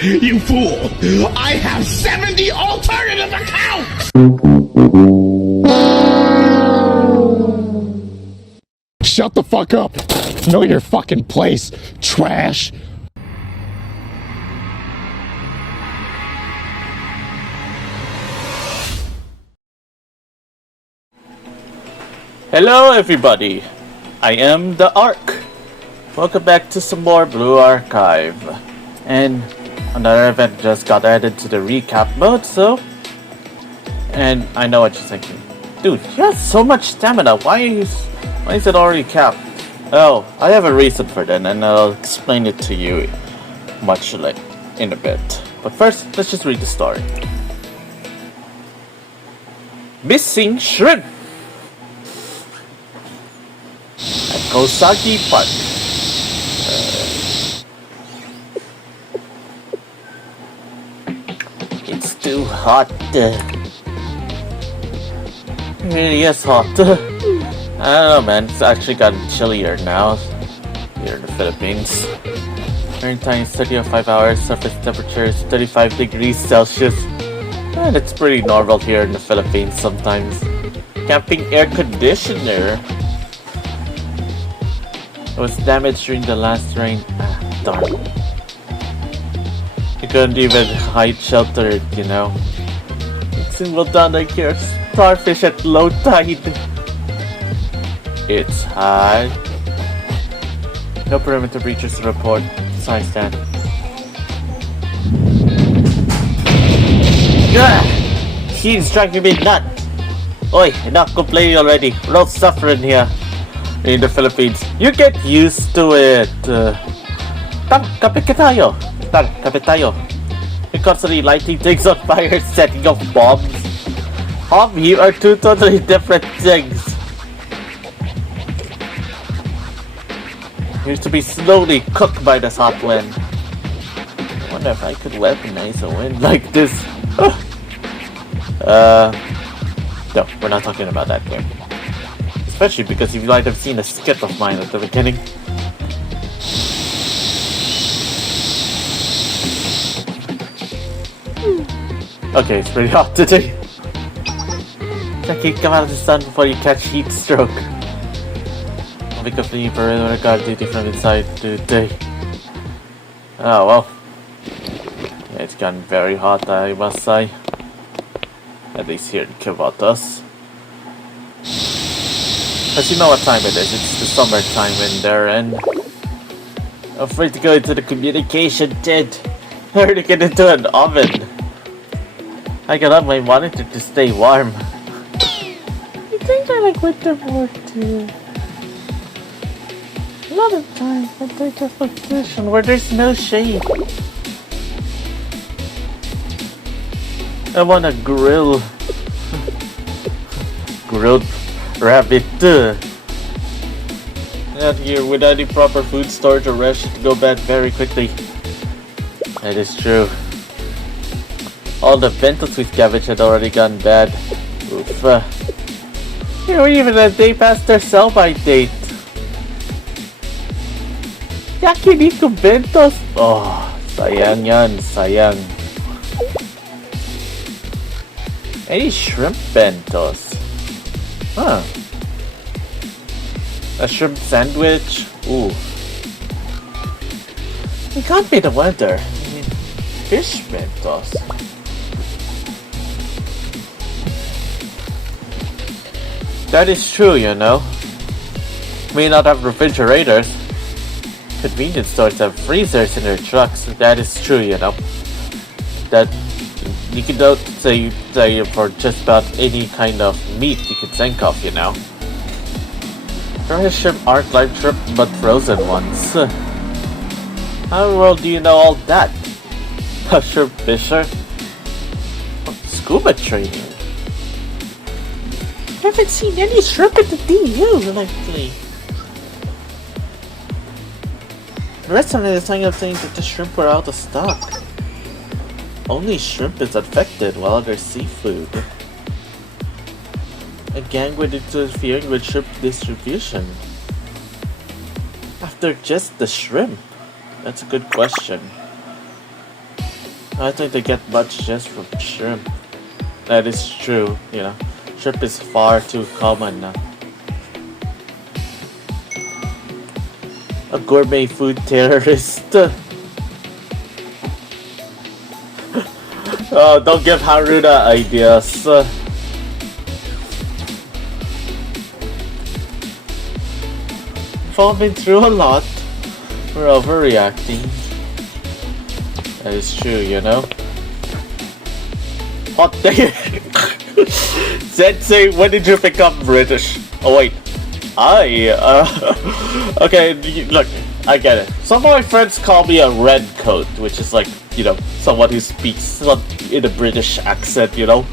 You fool! I have 70 alternative accounts! Shut the fuck up! Know your fucking place, trash! Hello everybody, I am the Ark. Welcome back to some more Blue Archive. And another event just got added to the recap mode, so... And I know what you're thinking. Dude, you have so much stamina, why is it already capped? Oh, I have a reason for that, and I'll explain it to you much like in a bit. But first, let's just read the story. Missing shrimp! At Kosaki Park. It's too hot. It really is hot. I don't know, man. It's actually gotten chillier now here in the Philippines. Current time is 30.5 hours. Surface temperature is 35 degrees Celsius. And it's pretty normal here in the Philippines sometimes. Camping air conditioner. It was damaged during the last rain. Ah, darn. You couldn't even hide shelter, you know. It's well done like here. Starfish at low tide. It's high. No perimeter breaches to report. Besides that. Gah! He's driving me nuts. Oi, enough complaining already. We're all suffering here in the Philippines. You get used to it. Kapit tayo. Kapit tayo. You're constantly lighting things on fire, setting off bombs. Hobby are two totally different things. Used to be slowly cooked by this hot wind. I wonder if I could weaponize a wind like this. No, we're not talking about that game. Especially because you might have seen a skit of mine at the beginning. Okay, it's pretty hot today. Jackie, come out of the sun before you catch heat stroke. I'll be completing perimeter guard duty from inside today. Oh well. Yeah, it's gotten very hot, I must say. At least here in Kivatas. But you know what time it is, it's the summertime in there, and I'm afraid to go into the communication tent or to get into an oven. I got on my monitor to stay warm. I think I like winter more too. A lot of times I take a position where there's no shade. I want a grilled rabbit. Out here without any proper food storage or ration to go bad very quickly. That is true. All the bentos we scavenged had already gone bad. Oof. You know, even a day past their sell-by date. Yakiniku bentos? Oh, sayang yan, sayang. Any shrimp bentos? Huh. A shrimp sandwich? Ooh. It can't be the weather. I mean, fish bentos. That is true, you know. May not have refrigerators. Convenience stores have freezers in their trucks. That is true, you know. That you can don't say for just about any kind of meat you can think of, you know. Fresh shrimp aren't live shrimp, but frozen ones. How in the world do you know all that? A shrimp fisher? Scuba training? I haven't seen any shrimp at the DU lately. The rest of the time I'm saying that the shrimp were out of stock. Only shrimp is affected while other seafood. A gang would interfering with shrimp distribution. After just the shrimp. That's a good question. I think they get much just from shrimp. That is true, you know. Shrimp is far too common now. A gourmet food terrorist. Oh, don't give Haruna ideas. We've all been through a lot. We're overreacting. That is true, you know. Hot day. Sensei, when did you become British? Oh wait. Okay, look, I get it. Some of my friends call me a red coat, which is like, you know, someone who speaks in a British accent, you know.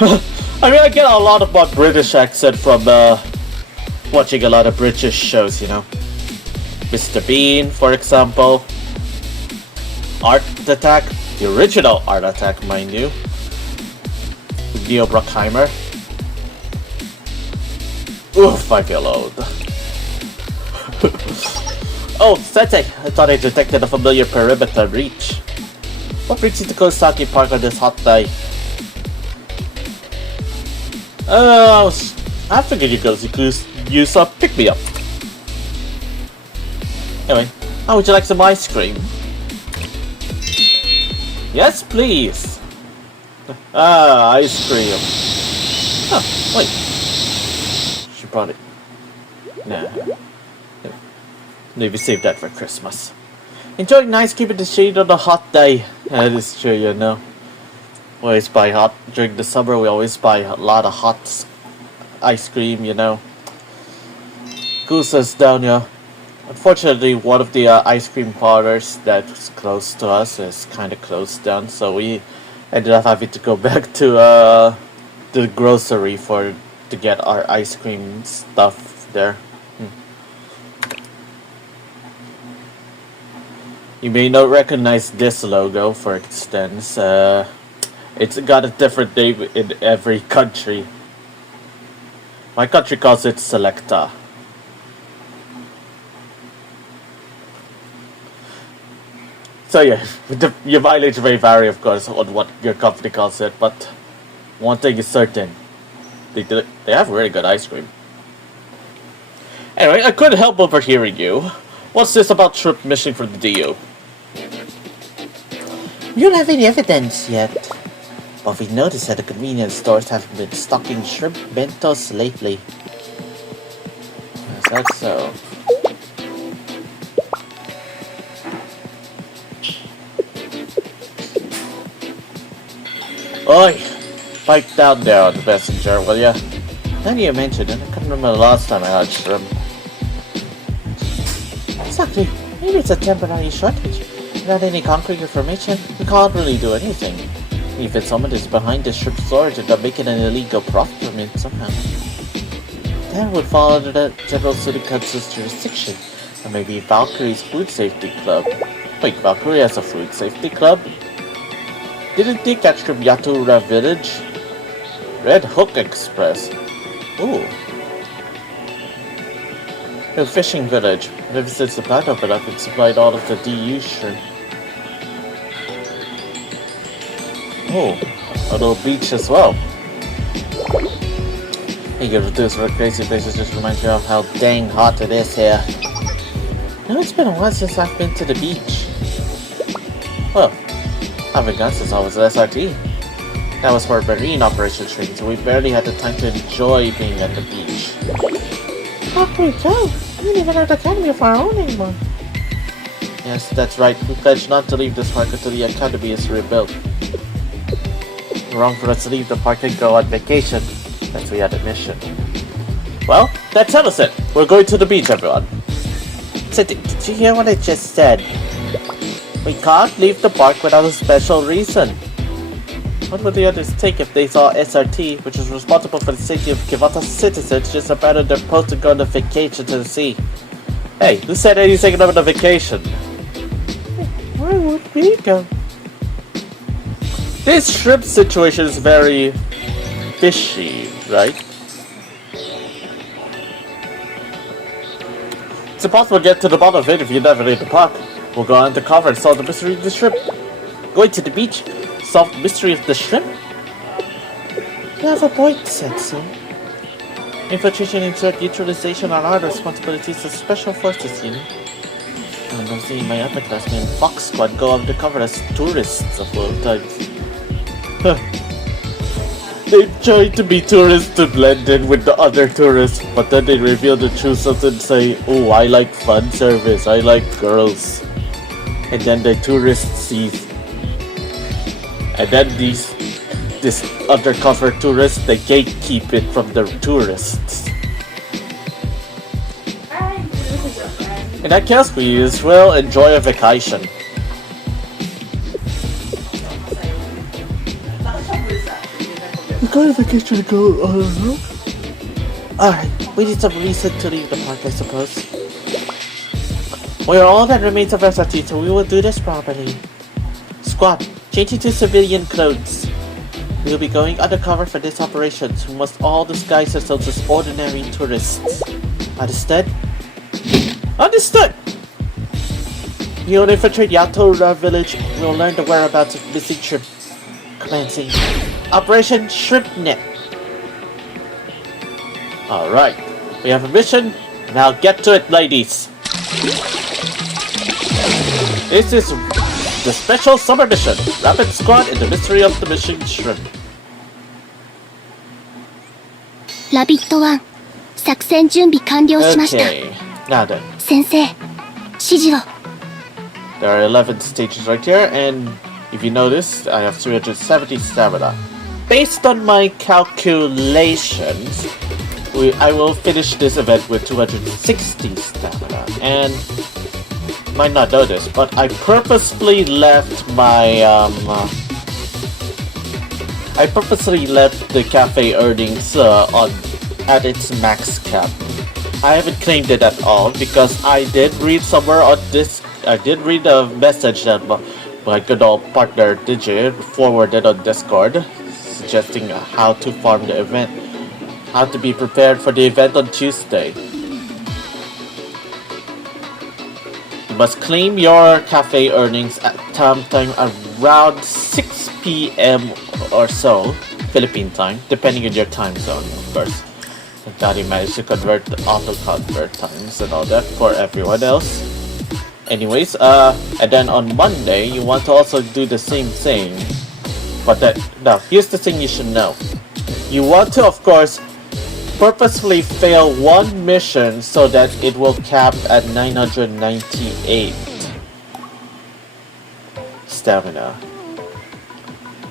I mean, I get a lot of my British accent from watching a lot of British shows, you know. Mr. Bean, for example. Art Attack, the original Art Attack, mind you. Neo Bruckheimer. Oof, I feel old. Oh, Sensei! I thought I detected a familiar perimeter breach. What brings you to Kosaki Park on this hot day? I figured you girls could use a pick-me-up. Anyway, how would you like some ice cream? Yes, please! Ice cream. Oh, wait. She brought it. Nah. Maybe save that for Christmas. Enjoying ice cream in the shade on a hot day. That is true, you know. We always buy hot. During the summer, we always buy a lot of hot ice cream, you know. Cools us down, yeah. Unfortunately, one of the ice cream parlors that's close to us is kind of closed down, so we ended up having to go back to the grocery to get our ice cream stuff there. You may not recognize this logo, for instance. It's got a different name in every country. My country calls it Selecta. So yeah, your mileage may vary, of course, on what your company calls it, but one thing is certain. They have really good ice cream. Anyway, I couldn't help overhearing you. What's this about shrimp missing from the DU? We don't have any evidence yet, but we noticed that the convenience stores have been stocking shrimp bentos lately. Is that so? Oi! Pipe down there on the messenger, will ya? Now you mentioned it, I can't remember the last time I had shrimp. Exactly. Maybe it's a temporary shortage. Without any concrete information, we can't really do anything. Even someone is behind the shrimp storage and are making an illegal profit from it somehow. That would fall under the General City Council's jurisdiction, or maybe Valkyrie's Food Safety Club. Wait, Valkyrie has a food safety club? Didn't they catch from Yatoura Village? Red Hook Express. Ooh. A fishing village. Ever since the plant opened up, it supplied all of the DU shrimp. Oh, a little beach as well. Hey, you go to those crazy places just remind you of how dang hot it is here. No, it's been a while since I've been to the beach. Well, I haven't gone since I was at SRT. That was for marine operations training, so we barely had the time to enjoy being at the beach. How can we go? We don't even have the academy of our own anymore. Yes, that's right. We pledged not to leave this park until the academy is rebuilt. Wrong for us to leave the park and go on vacation. That's we had a mission. Well, that settles it. We're going to the beach, everyone. So, did you hear what I just said? We can't leave the park without a special reason. What would the others take if they saw SRT, which is responsible for the safety of Kivata's citizens, just abandon their post and go on a vacation to the sea? Hey, who said anything about a vacation? Where would we go? This shrimp situation is very fishy, right? It's impossible to get to the bottom of it if you never leave the park. We'll go undercover and solve the mystery of the shrimp. Going to the beach, solve the mystery of the shrimp? You have a point, Sensei. Infiltration and threat neutralization are our responsibilities as special forces, you know. I've seen my upperclassmen Fox Squad go undercover as tourists of all times. They try to be tourists to blend in with the other tourists, but then they reveal the true self and say, oh, I like fun service, I like girls. And then the tourists sees. And then this undercover tourists, they gatekeep it from the tourists. In that case, we as well enjoy a vacation. We got a vacation to go, I don't know. Alright, we need some reason to leave the park, I suppose. We are all that remains of our safety, so we will do this properly. Squad, change into civilian clothes. We will be going undercover for this operation, so we must all disguise ourselves as ordinary tourists. Understood? Understood! We will infiltrate Yatoura Village. We will learn the whereabouts of missing shrimp. Clancy. Operation Shrimpnet. Alright. We have a mission. Now get to it, ladies. This is the special summer mission. Rapid Squad in the mystery of the missing shrimp. Rabbit 1作戦準備完了しました。 Okay. Now then. 先生、指示を。 There are 11 stages right here, and if you notice, I have 370 stamina. Based on my calculations, I will finish this event with 260 stamina, and you might not know this, but I purposely left my the cafe earnings at its max cap. I haven't claimed it at all because I did read somewhere on this. I did read a message that my good old partner Digi forwarded on Discord, suggesting how to farm the event, how to be prepared for the event on Tuesday. You must claim your cafe earnings at time around 6 p.m. or so, Philippine time, depending on your time zone, of course. Thank God he managed to convert the auto-convert times and all that for everyone else. Anyways, and then on Monday, you want to also do the same thing. But now, here's the thing you should know. You want to, of course, purposefully fail one mission so that it will cap at 998 stamina.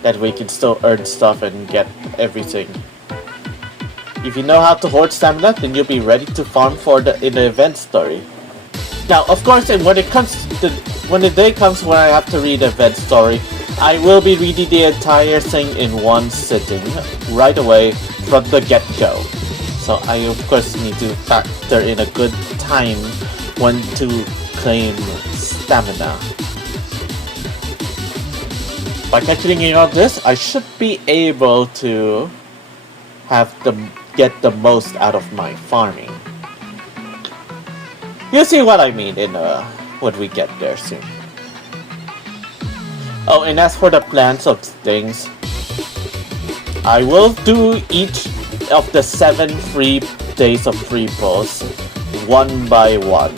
That way you can still earn stuff and get everything. If you know how to hoard stamina, then you'll be ready to farm for in the event story. Now, of course, and when the day comes when I have to read the event story, I will be reading the entire thing in one sitting, right away from the get-go. So I, of course, need to factor in a good time when to claim stamina. By calculating all this, I should be able to get the most out of my farming. You'll see what I mean in when we get there soon. Oh, and as for the plans of things, I will do each of the 7 free days of free pulls one by one.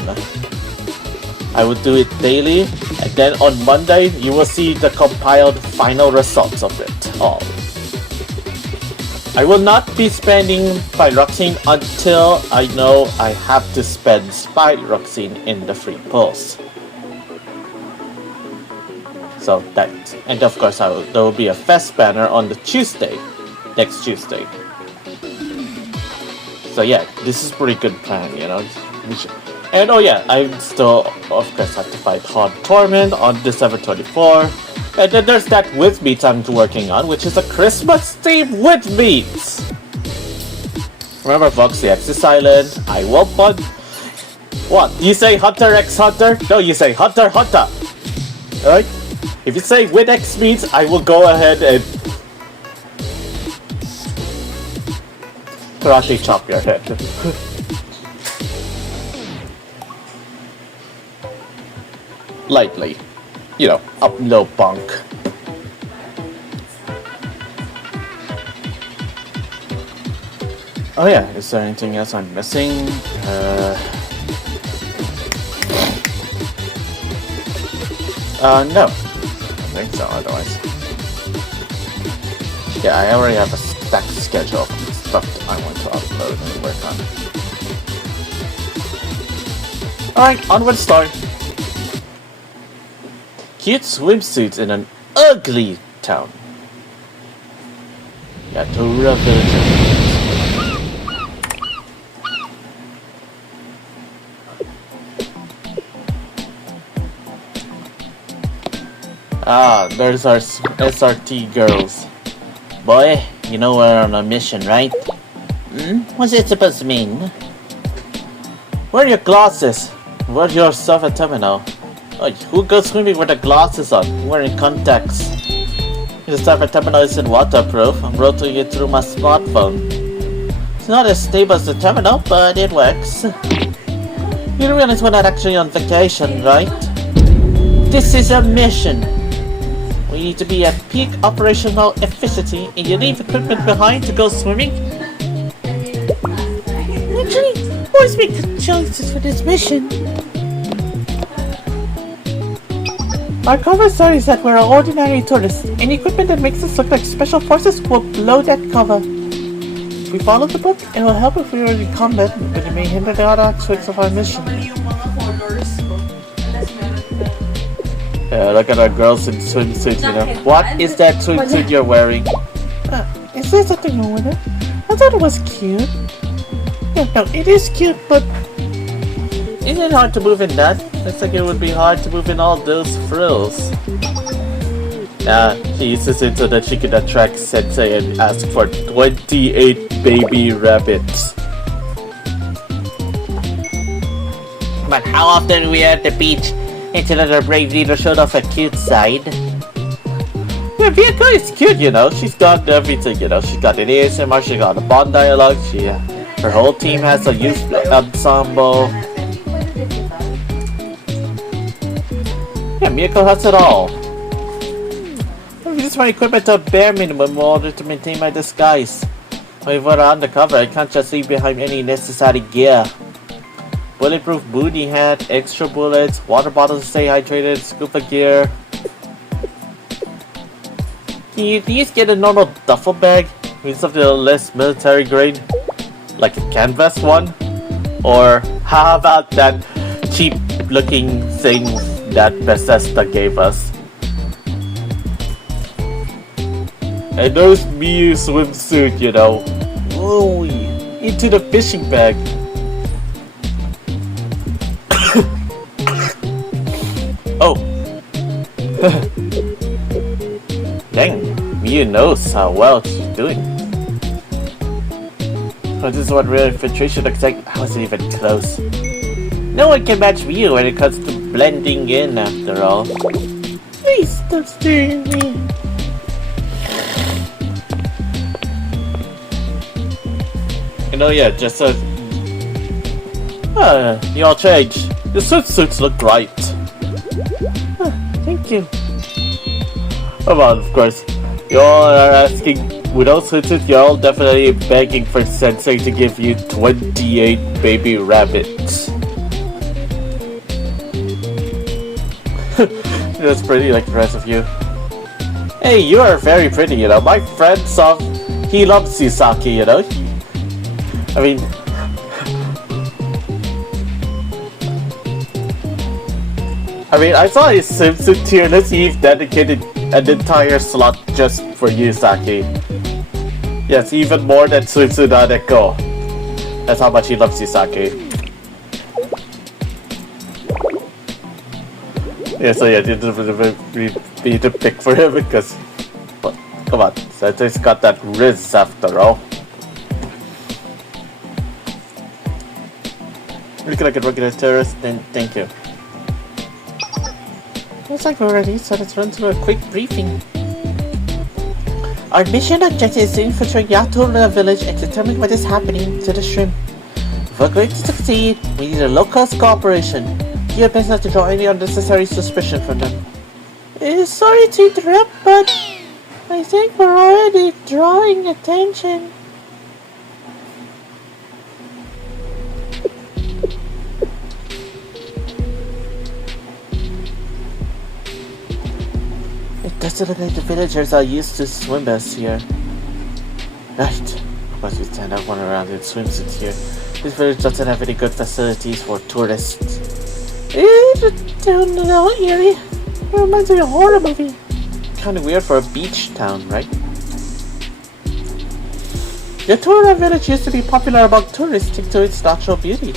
I will do it daily, and then on Monday you will see the compiled final results of it all. I will not be spending Pyroxene until I know I have to spend Pyroxene in the free pulls. So that, and of course there will be a fest banner on the Tuesday, next Tuesday. So yeah, this is pretty good plan, you know. And oh yeah, I still of course have to fight Hard Torment on December 24. And then there's that with meat I'm working on, which is a Christmas theme with meats. Remember, folks, the X is silent. I will put. What? You say Hunter x Hunter? No, you say Hunter Hunter. Alright? If you say with X meats, I will go ahead and karate chop your head. lightly. You know, up low bunk. Oh yeah, is there anything else I'm missing? No. I don't think so, otherwise. Yeah, I already have a stacked schedule of stuff that I want to upload and work on. Alright, onward start. Cute swimsuits in an ugly town. Yatoura Village. Ah, there's our SRT girls. Boy, you know we're on a mission, right? What's it supposed to mean? Where are your glasses? Where's your stuff at terminal? Oh, who goes swimming with the glasses on? Wearing contacts. The stuff at terminal isn't waterproof. I'm routing it through my smartphone. It's not as stable as the terminal, but it works. You realize we're not actually on vacation, right? This is a mission. We need to be at peak operational efficiency, and you leave equipment behind to go swimming? Actually, boys make the choices for this mission. Our cover story is that we're ordinary tourists. Any equipment that makes us look like special forces will blow that cover. If we follow the book, it will help if we are in combat, but it may hinder the other aspects of our mission. Look at our girls in swimsuits, you know. What is that swimsuit you're wearing? Is there something wrong with it? I thought it was cute. Yeah, no, it is cute, but isn't it hard to move in that? Looks like it would be hard to move in all those frills. Nah, she uses it so that she can attract Sensei and ask for 28 baby rabbits. But how often are we at the beach? Until our brave leader showed off a cute side. Yeah, Vieko is cute, you know. She's got everything, you know. She's got an ASMR, she got a bond dialogue, her whole team has a youth ensemble. Yeah, Mieko has it all. I use my equipment to a bare minimum in order to maintain my disguise. If we're undercover, I can't just leave behind any necessary gear. Bulletproof booty hat, extra bullets, water bottles to stay hydrated, scuba gear. Can you at least get a normal duffel bag? I mean something less military grade? Like a canvas one? Or how about that cheap looking thing that Bethesda gave us? And those Miu swimsuit, you know. Ooh, into the fishing bag. Oh. Dang, Miu knows how well she's doing. Oh, this is what real infiltration looks like. I wasn't even close. No one can match Miu when it comes to blending in, after all. Please stop staring at me. You know, yeah, just so... you all changed. The swimsuits look great. Thank you. Oh well, of course. You all are asking, with those swimsuits, you're all definitely begging for Sensei to give you 28 baby rabbits. That's pretty like the rest of you. Hey, you are very pretty, you know. My friend saw, he loves Yusaki, you know. I mean, I saw his swimsuit tier list. He dedicated an entire slot just for Yusaki. Yes, even more than Swimsuit Adeko. That's how much he loves Yusaki. Yeah, so yeah, you need to pick for him because... Well, come on, Sensei's got that Riz after all. Looking like a regular terrorist, then thank you. Looks like we're ready, so let's run through a quick briefing. Our mission objective is to infiltrate Yatoura Village and determine what is happening to the shrimp. If we're going to succeed, we need a low-cost cooperation. You best not to draw any unnecessary suspicion from them. Sorry to interrupt, but I think we're already drawing attention. It doesn't look like the villagers are used to swimmers here. Right. But we stand out one around in swimsuits here. This village doesn't have any good facilities for tourists. Down in the area. It reminds me of a horror movie. Kinda weird for a beach town, right? Yatoura Village used to be popular among tourists due to its natural beauty.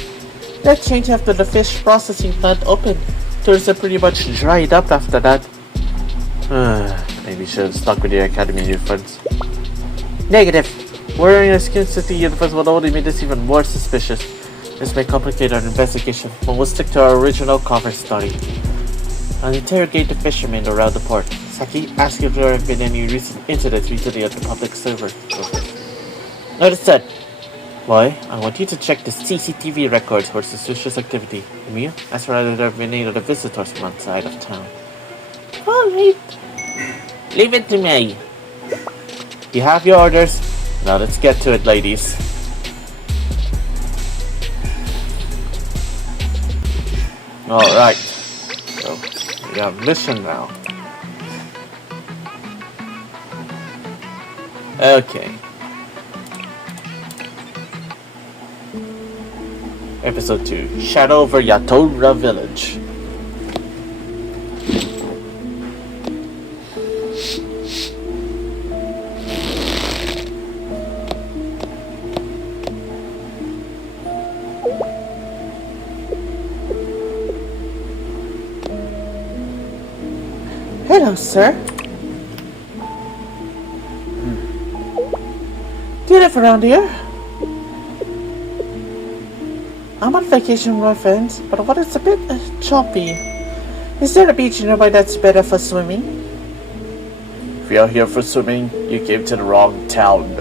That changed after the fish processing plant opened. Tourists are pretty much dried up after that. Maybe you should have stuck with your academy new friends. Negative. Wearing a skin city uniform will only make this even more suspicious. This may complicate our investigation, but we'll stick to our original cover story. I'll interrogate the fishermen around the port. Saki, ask if there have been any recent incidents recently at the public server. Understood. Why? I want you to check the CCTV records for suspicious activity. Emiya, ask whether there have been any other visitors from outside of town. Alright. Leave it to me. You have your orders. Now let's get to it, ladies. Alright. So, we have mission now. Okay. Episode 2. Shadow over Yatoura Village. Hello, sir. Do you live around here? I'm on vacation with my friends, but what is a bit choppy. Is there a beach nearby that's better for swimming? If you're here for swimming, you came to the wrong town.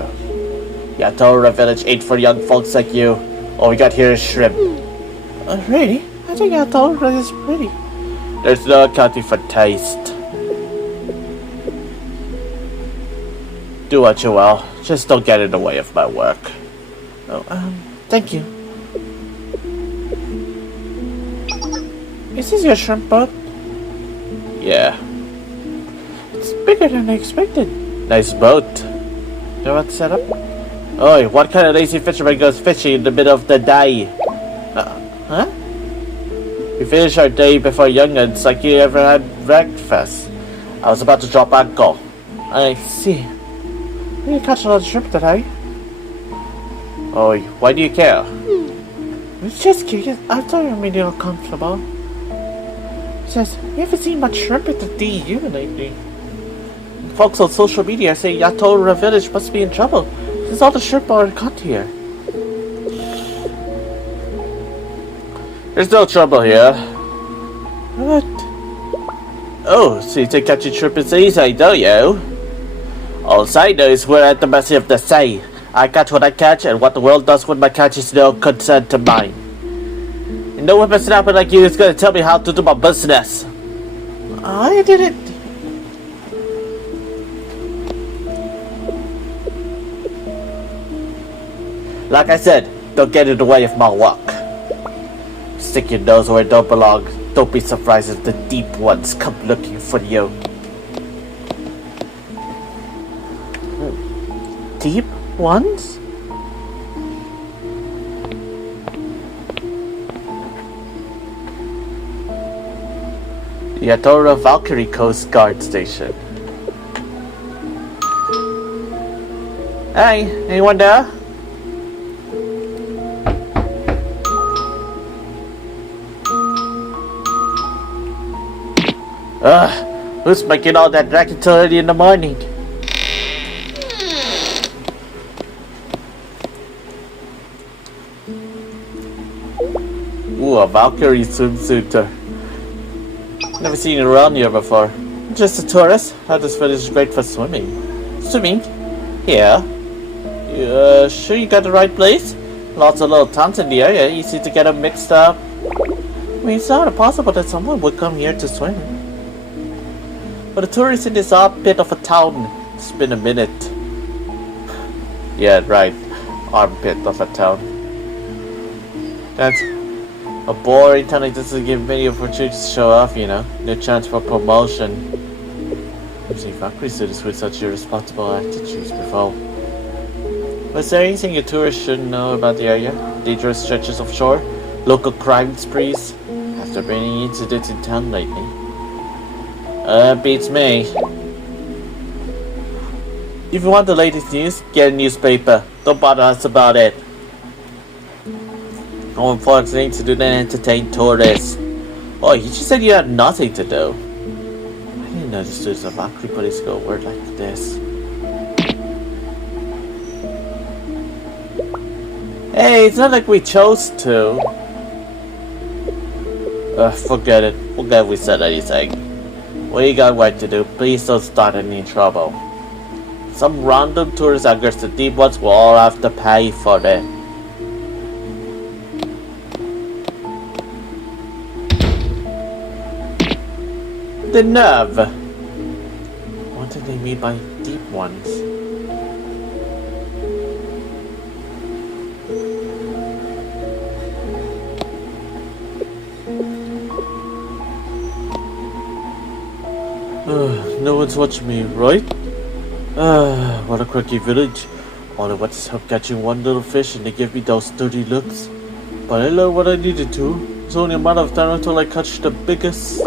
Yatoura Village ain't for young folks like you. All we got here is shrimp. Really? I think Yatoura is pretty. There's no accounting for taste. Do what you will, just don't get in the way of my work. Oh, thank you. Is this your shrimp boat? Yeah. It's bigger than I expected. Nice boat. You know what to set up? Oi, what kind of lazy fisherman goes fishing in the middle of the day? Huh? We finished our day before young'uns like you ever had breakfast. I was about to drop anchor. I see. You catch a lot of shrimp today. Oh, why do you care? I was just curious. I thought you made it uncomfortable. It says, you haven't seen much shrimp at the DU lately. Folks on social media say Yatoura Village must be in trouble since all the shrimp are caught here. There's no trouble here. What? Oh, so you think catching shrimp is easy, don't you? All I know is we're at the mercy of the sea. I catch what I catch, and what the world does with my catch is no concern to mine. And no one snapper like you is gonna tell me how to do my business. I didn't. Like I said, don't get in the way of my work. Stick your nose where it don't belong. Don't be surprised if the deep ones come looking for you. Deep ones? Yatoura Valkyrie Coast Guard Station. Hey, anyone there? Who's making all that racket till early in the morning? Ooh, a Valkyrie swimsuit. Never seen it around here before. Just a tourist. How this village is great for swimming. Swimming? Yeah. You sure you got the right place? Lots of little towns in the area. Easy to get them mixed up. mean, it's not impossible that someone would come here to swim. But the tourists in this armpit of a town, it's been a minute. Yeah, right. Armpit of a town. That's a boring town that doesn't give many opportunities to show off, you know. No chance for promotion. I've seen factory students with such irresponsible attitudes before. Was there anything your tourists should know about the area? Dangerous stretches of shore? Local crime sprees? Have there been any incidents in town lately? Beats me. If you want the latest news, get a newspaper. Don't bother us about it. No important thing to do than entertain tourists. Oh, you just said you had nothing to do. I didn't know the students of Akri police go a word like this. Hey, it's not like we chose to. Forget it. Forget we said anything. We got work to do. Please don't start any trouble. Some random tourist angers the deep ones will all have to pay for it. The nerve! What did they mean by deep ones? No one's watching me, right? What a quirky village. All I want is help catching one little fish and they give me those dirty looks. But I learned what I needed to. It's only a matter of time until I catch the biggest.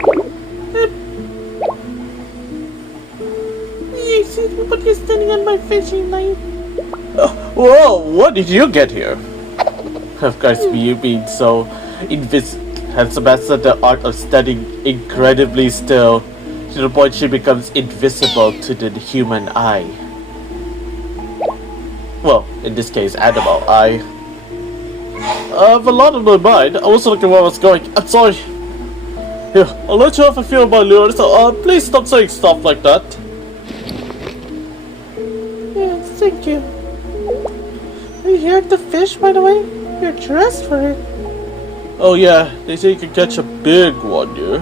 But you're standing on my fishing line. Whoa, what did you get here? Of course, you being so has mastered the art of standing incredibly still to the point she becomes invisible to the human eye. Well, in this case, animal eye. I've a lot on my mind. I was looking where I was going. I'm sorry. Here, I'll let you off if you feel my lure, so please stop saying stuff like that. Yes, thank you. Are you here to fish, by the way? You're dressed for it. Oh yeah, they say you can catch a big one here.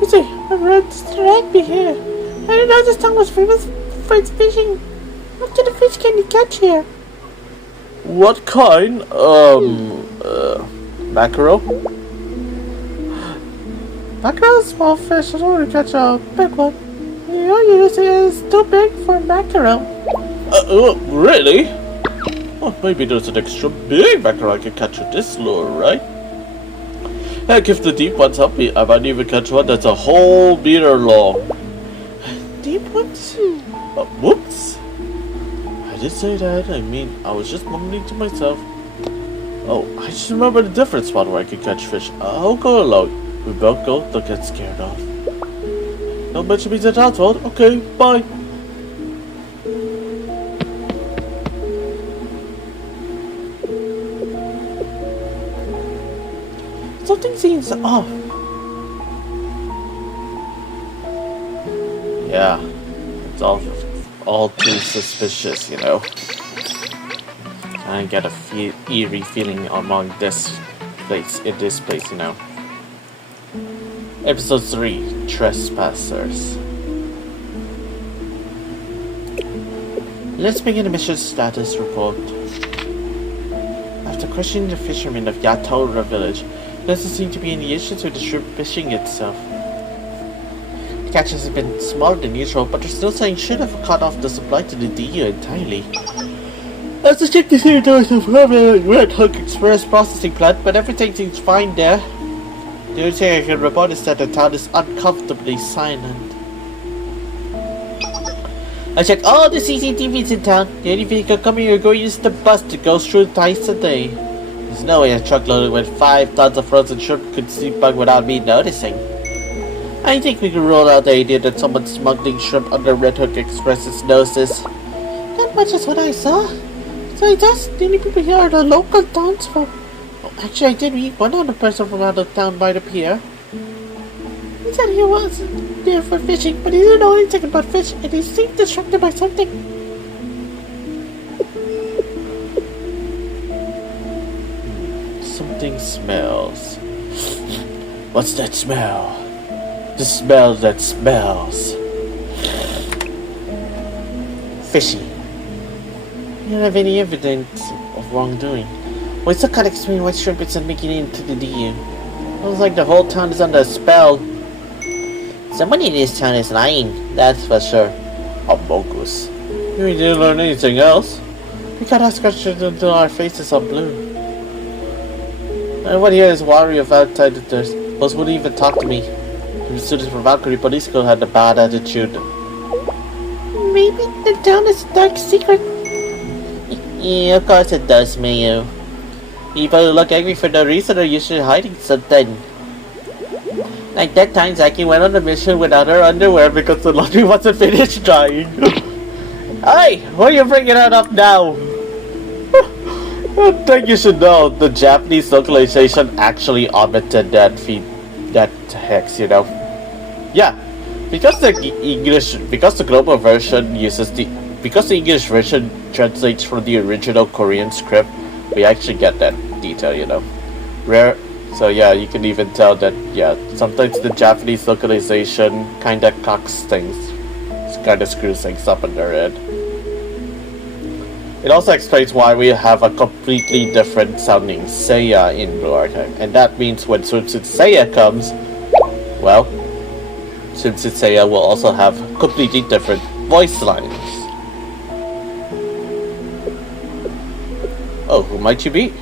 You see, I've read this rugby here. I didn't know this town was famous for its fishing. What kind of fish can you catch here? What kind? Mackerel? Mackerel is small fish. I don't want to catch a big one. You know, you say it's too big for mackerel. Really? Oh, maybe there's an extra big mackerel I can catch with this lure, right? Heck, if the deep ones help me, I might even catch one that's a whole meter long. Deep ones? Whoops. I did say that. I mean, I was just mumbling to myself. Oh, I just remember the different spot where I can catch fish. I'll go alone. We both go, don't get scared off. Don't mention me to that fault. Okay, bye. Something seems off. Yeah, it's all too suspicious, you know. I get a eerie feeling among this place, you know. Episode 3, Trespassers. Let's begin the mission status report. After questioning the fishermen of Yatoura Village, there doesn't seem to be any issues with the shrimp fishing itself. The catches have been smaller than usual, but they're still saying should have cut off the supply to the DU entirely. Let's just check to see if there's a Red Hook Express processing plant, but everything seems fine there. The only thing I can report is that the town is uncomfortably silent. I checked all the CCTVs in town. The only vehicle coming or going is the bus that goes through twice a day. There's no way a truck loaded with 5 tons of frozen shrimp could sneak by without me noticing. I think we can rule out the idea that someone's smuggling shrimp under Red Hook Express's noses. Not much is what I saw. Besides, the only people here are the local townsfolk. Oh, actually, I did meet one other person from out of town by the pier. He said he wasn't there for fishing, but he didn't know anything about fish, and he seemed distracted by something. Something smells. What's that smell? The smell that smells. Fishy. You don't have any evidence of wrongdoing. We still can't explain why Shrimpsons are making it into the DU. Looks like the whole town is under a spell. Somebody in this town is lying, that's for sure. A bogus. We didn't learn anything else. We got our questions until our faces are blue. Everyone here is wary of outsiders. Most wouldn't even talk to me. The students from Valkyrie Police School had a bad attitude. Maybe the town is a dark secret. Yeah, of course it does, Mayo. People who look angry for no reason are usually hiding something. Like that time Zaki went on a mission without her underwear because the laundry wasn't finished drying. Hey, why are you bringing that up now? I think you should know, the Japanese localization actually omitted that hex, you know. Yeah, because the global version uses because the English version translates from the original Korean script, we actually get that detail, you know. Rare, so yeah, you can even tell that, yeah, sometimes the Japanese localization kinda cocks things, kinda screws things up in their head. It also explains why we have a completely different sounding Seiya in Blue Archive, and that means when Swimsuits Seiya comes, well, Swimsuits Seiya will also have completely different voice lines. Oh, who might you be?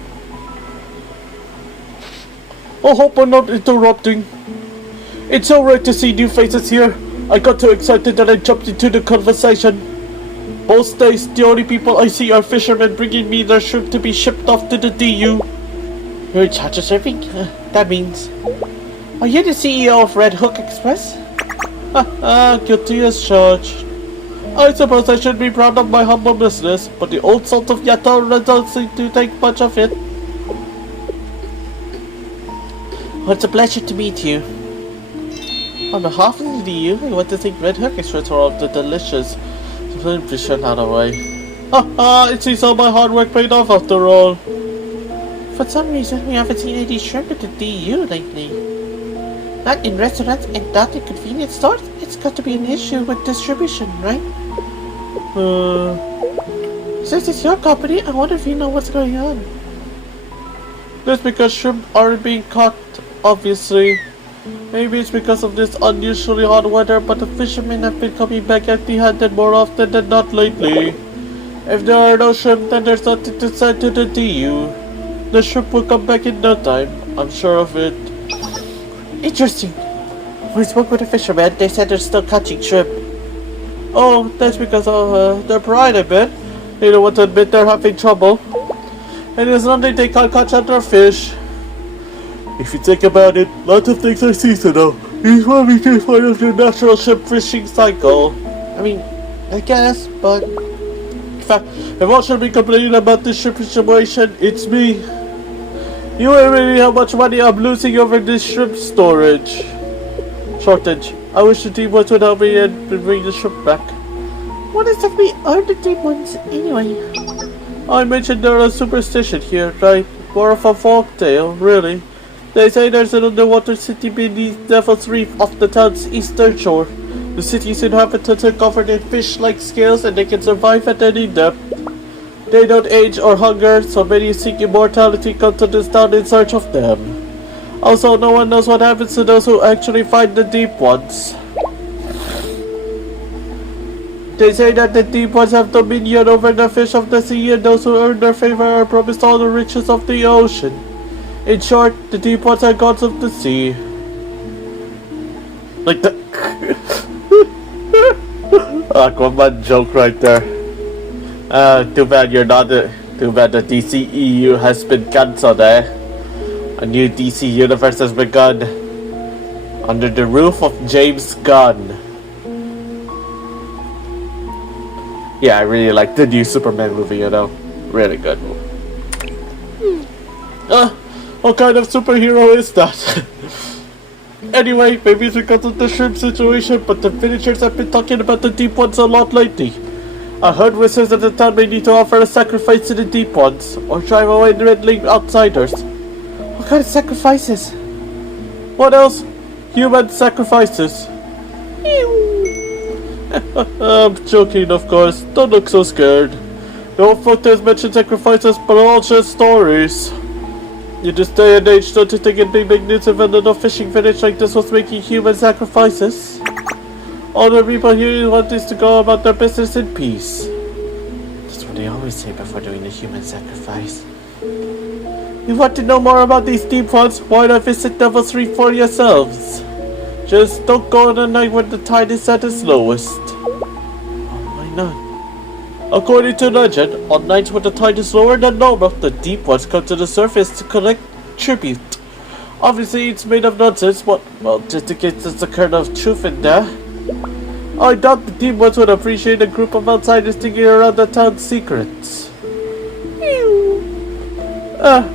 I hope I'm not interrupting. It's alright to see new faces here. I got too excited that I jumped into the conversation. Most days, the only people I see are fishermen bringing me their shrimp to be shipped off to the DU. You're in charge of shipping? That means... Are you the CEO of Red Hook Express? Guilty as charged. I suppose I should be proud of my humble business, but the old salt of Yatoura doesn't seem to take much of it. Well, it's a pleasure to meet you. On behalf of the DU, I want to thank Red Hook Express for all the delicious fish out of the way. It seems all my hard work paid off after all. For some reason, we haven't seen any shrimp at the DU lately. Not in restaurants and not in convenience stores. It's got to be an issue with distribution, right? Since it's your company, I wonder if you know what's going on. That's because shrimp aren't being caught, obviously. Maybe it's because of this unusually hot weather, but the fishermen have been coming back empty-handed more often than not lately. If there are no shrimp, then there's nothing to send to the DU. The shrimp will come back in no time, I'm sure of it. Interesting. When I spoke with the fishermen, they said they're still catching shrimp. Oh, that's because of their pride, I bet. They don't want to admit they're having trouble. And there's nothing they can't catch other fish. If you think about it, lots of things are seasonal. It's why we can part of the natural shrimp fishing cycle. I mean, I guess, but... In fact, if I should be complaining about this shrimp situation, it's me. You ain't really how much money I'm losing over this shrimp shortage. I wish the demons would help me and bring the shrimp back. What exactly are the demons, anyway? I mentioned they're a superstition here, right? More of a folk tale, really. They say there's an underwater city beneath Devil's Reef off the town's eastern shore. The city's inhabitants are covered in fish-like scales and they can survive at any depth. They don't age or hunger, so many who seek immortality come to this town in search of them. Also, no one knows what happens to those who actually find the deep ones. They say that the deep ones have dominion over the fish of the sea, and those who earn their favor are promised all the riches of the ocean. In short, the deep ones are gods of the sea. Like the Aquaman joke right there. Too bad you're not too bad the DCEU has been cancelled, eh? A new DC universe has begun under the roof of James Gunn. Yeah, I really like the new Superman movie, you know. Really good. What kind of superhero is that? Anyway, maybe it's because of the shrimp situation, but the villagers have been talking about the deep ones a lot lately. I heard whispers that the town may need to offer a sacrifice to the deep ones, or drive away the meddling outsiders. What kind of sacrifices? What else? Human sacrifices. I'm joking, of course. Don't look so scared. No photos mention sacrifices, but all just stories. In this day and age, don't you think it'd be magnificent if a fishing village like this was making human sacrifices? All the people here want is to go about their business in peace. That's what they always say before doing a human sacrifice. You want to know more about these deep ones? Why not visit Devil's Reef for yourselves? Just don't go on a night when the tide is at its lowest. Oh, why not? According to legend, on nights when the tide is lower than normal, the deep ones come to the surface to collect tribute. Obviously, it's made of nonsense, but, well, just in case there's a kernel of truth in there. I doubt the deep ones would appreciate a group of outsiders digging around the town's secrets.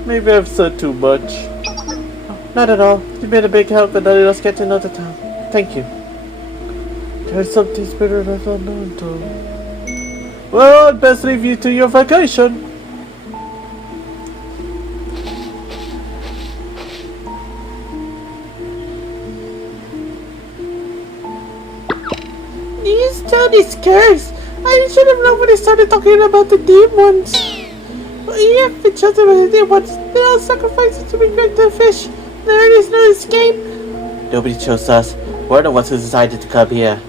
Maybe I've said too much. Not at all. You made a big help in letting us get to know the town. Thank you. There's something better than unknown though. Well, I'd best leave you to your vacation. These town is cursed. I should have known when they started talking about the demons. Yeah, if it's just about the demons, they all sacrifices to bring back the fish. There is no escape. Nobody chose us. We're the ones who decided to come here.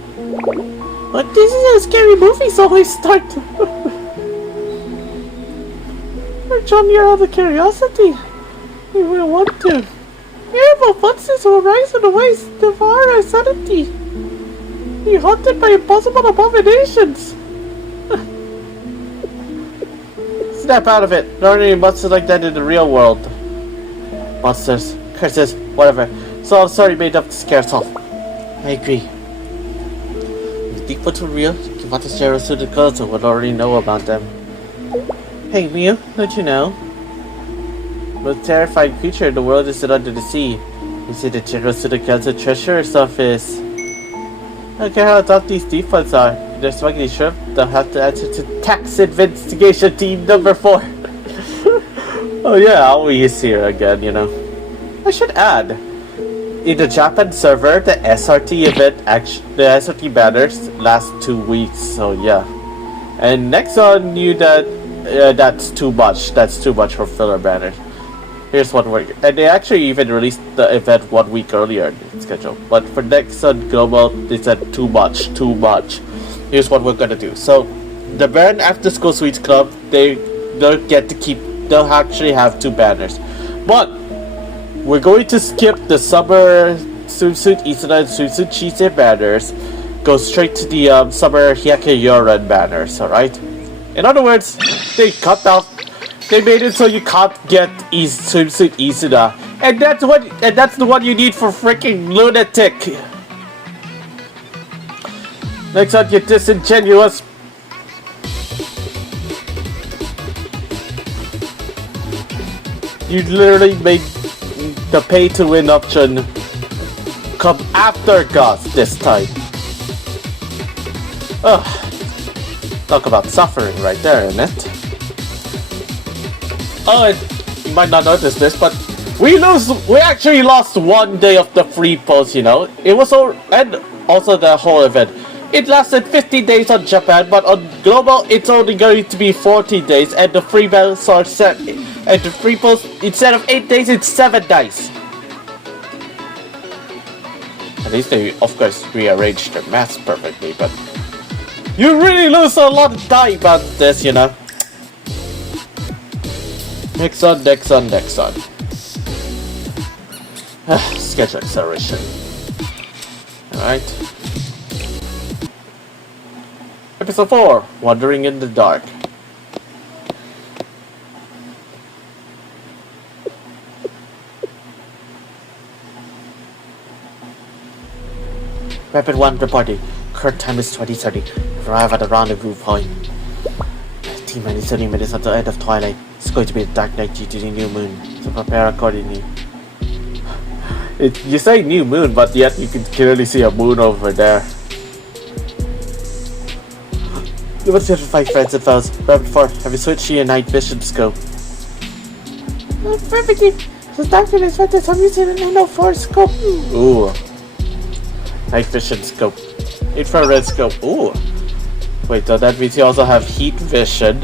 But this is a scary movie, so I start to... We're drawn near out of curiosity. We will want to. Terrible monsters will rise in the waves, devour our sanity. Be haunted by impossible abominations. Snap out of it. There aren't any monsters like that in the real world. Monsters, curses, whatever. It's all a story made up to scare us off. I agree. If you think what's real, you want to share us with the girls who would already know about them. Hey Miu, don't you know? The most terrifying creature in the world isn't under the sea. You see the General Sudakan's treasurer's office. I don't care how tough these thief ones are. If they're smuggling shrimp, they'll have to answer to Tax Investigation Team number 4. Oh yeah, always here again, you know. I should add, in the Japan server, the SRT event, the SRT banners last 2 weeks, so yeah. And Nexon knew that that's too much. That's too much for filler banners. Here's one week, and they actually even released the event 1 week earlier in the schedule. But for Nexon Global, they said too much. Here's what we're gonna do. So, the Baron After School Suites Club, they'll get to keep. They'll actually have 2 banners, but we're going to skip the summer swimsuit Izuna and swimsuit Chise banners. Go straight to the summer Hyake Yoren banners. All right. In other words, they cut off. They made it so you can't get swimsuit Izuna, and that's the one you need for freaking lunatic. Next up, you disingenuous. You literally made the pay-to-win option come after gods this time. Ugh. Talk about suffering right there, isn't it? Oh, and you might not notice this, but we actually lost 1 day of the free post, you know? It was and also the whole event. It lasted 50 days on Japan, but on global it's only going to be 40 days, and the free balance are set. And the free post, instead of 8 days, it's 7 days. At least they, of course, rearranged their maths perfectly, but you really lose a lot of time about this, you know. Nexon. Schedule acceleration. Alright. Episode 4, Wandering in the Dark. Rapid 1 reporting. Current time is 20:30. Arrive at the rendezvous point. T-minus 30 minutes until end of twilight. It's going to be a dark night due to the new moon, so prepare accordingly. You say new moon, but yet you can clearly see a moon over there. You must have to fight friends and foes. Rapid 4, have you switched to your night vision scope? Perfectly. The documents for this I'm using an NO4 scope. Ooh. Night vision scope. Infrared scope. Ooh. Wait, so that means you also have heat vision.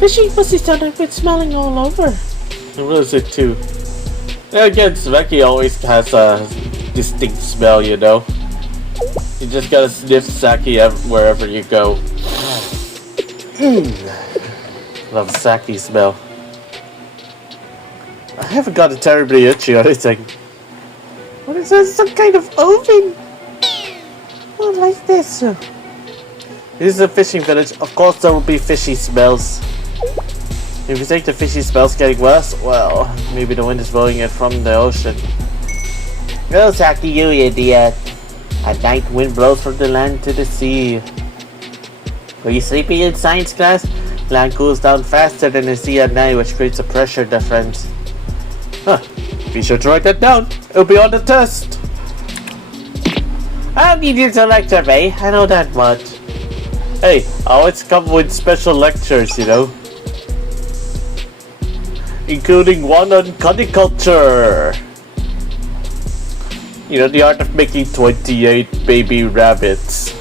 Fishing pussy sound I've been smelling all over. What is it too? Again, Sveki always has a distinct smell, you know. You just gotta sniff sake wherever you go. Love sake smell. I haven't got a terribly itchy or anything. What is this? Some kind of oven? Oh, like this. This is a fishing village. Of course there will be fishy smells. If you think the fishy smell's getting worse, well, maybe the wind is blowing it from the ocean. Oh, Saki, you idiot. At night, wind blows from the land to the sea. Were you sleeping in science class? Land cools down faster than the sea at night, which creates a pressure difference. Huh. Be sure to write that down. It'll be on the test. I don't need you to lecture me. I know that much. Hey, I always come with special lectures, you know. Including one on coniculture. You know, the art of making 28 baby rabbits.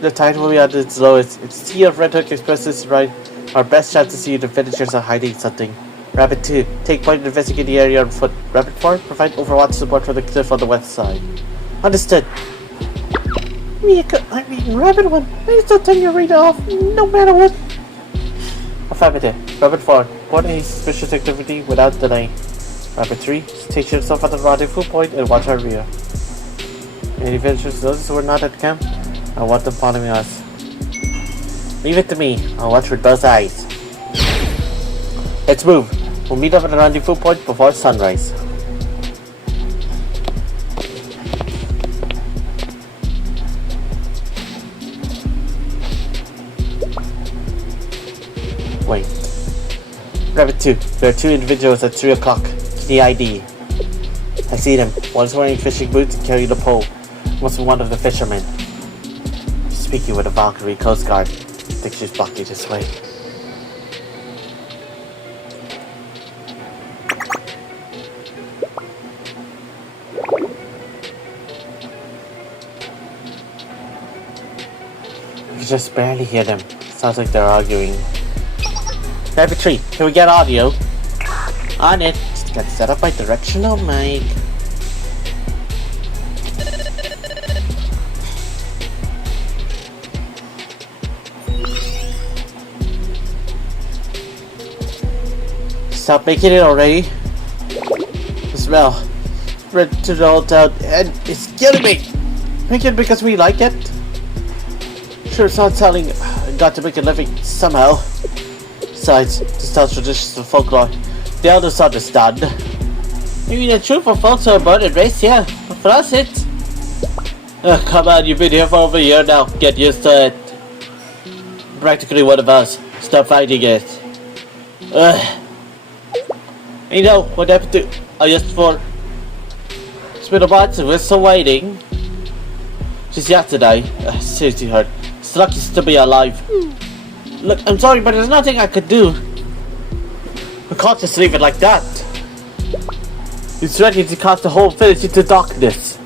The tide will be at its lowest. Its sea of Red Hook expresses right. Our best chance to see the villagers are hiding something. Rabbit 2, take point and investigate the area on foot. Rabbit 4, provide overwatch support for the cliff on the west side. Understood. I mean, Rabbit 1, please don't turn your radar off, no matter what. Affirmative. Rabbit 4, report any suspicious activity without delay. Rabbit 3, station yourself at the rendezvous point and watch our rear. Any visitors notice we're not at camp? I want them following us. Leave it to me. I'll watch with those eyes. Let's move. We'll meet up at the rendezvous point before sunrise. Wait. Rabbit 2, there are 2 individuals at 3 o'clock. The ID. I see them. One's wearing fishing boots and carrying a pole. Must be one of the fishermen. Speaking with a Valkyrie Coast Guard. I think she's blocking this way. I can just barely hear them. Sounds like they're arguing. Rabbit 3, can we get audio? On it. Just gotta set up my directional mic. Stop making it already. The smell spread to the whole town and it's killing me. Make it because we like it. Sure, it's not selling. Got to make a living somehow. Besides, this town's traditions and folklore, the elders understand. Maybe the truth for folks who are born and raised here, but for us it's... come on, you've been here for over a year now. Get used to it. Practically one of us. Stop fighting it. You know what happened to IS4? It's been a month and we're still waiting. She's yesterday. Seriously hurt. It's lucky to be alive. Look, I'm sorry, but there's nothing I could do. We can't just leave it like that. It's ready to cast the whole village into darkness.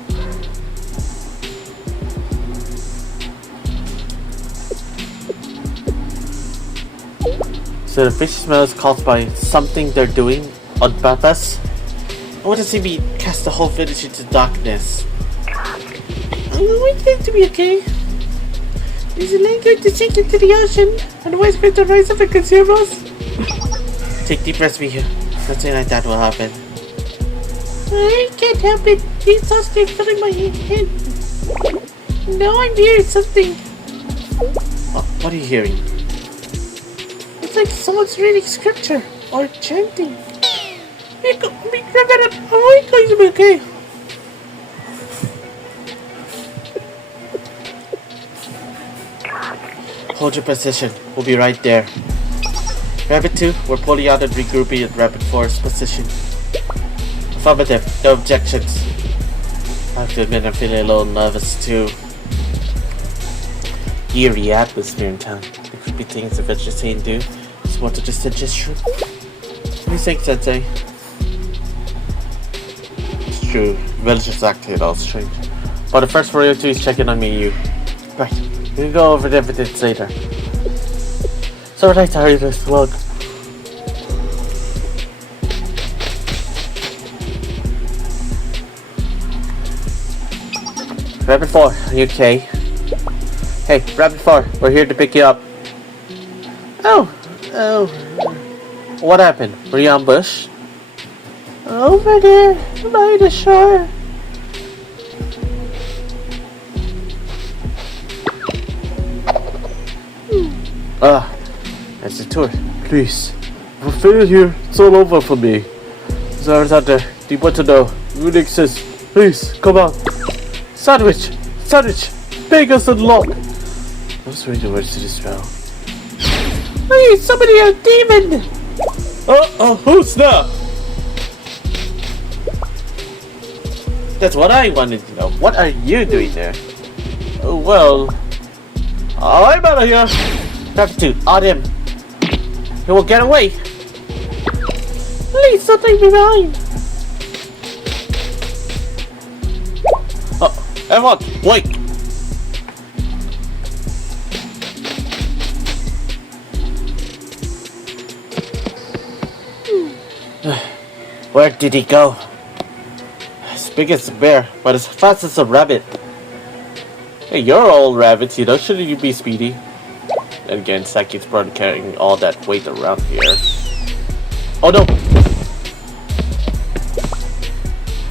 So the fish smell is caused by something they're doing on purpose? What does it mean, cast the whole village into darkness? We think to be okay. Is the land going to sink into the ocean? And the waves going to rise up and consume us? Take deep breaths, me here. Nothing like that will happen. I can't help it. These thoughts keep filling my head. Now I'm hearing something. Oh, what are you hearing? It's like someone's reading scripture or chanting. I'm going to be okay. Hold your position. We'll be right there. Rabbit 2, we're pulling out and regrouping at Rabbit 4's position. Affirmative. No objections. I have to admit I'm feeling a little nervous too. eerie atmosphere in town. The creepy things the vegetarian do. Just wanted to suggest true. What do you think, Sensei? It's true. Village is acting all strange. But the first priority is checking on me and you. Right. We can go over the evidence later. So I'd like to hurry this vlog. Rabbit 4, are you okay? Hey, Rabbit 4, we're here to pick you up. Oh. What happened? Were you ambushed? Over there, by the shore. That's the tour. Please. If I fail here, it's all over for me. Zara's out there. Do you want to know? You exist. Please, come on. Sandwich! Beg us and lock! Let's read the words to this spell. Hey, somebody a demon! Who's that? That's what I wanted to know. What are you doing there? Oh, well... I'm out of here! Gratitude, on him! He will get away! Please don't leave me behind! Everyone, wait! Where did he go? As big as a bear, but as fast as a rabbit. Hey, you're all rabbits, you know, shouldn't you be speedy? And again, Saki's probably carrying all that weight around here. Oh no!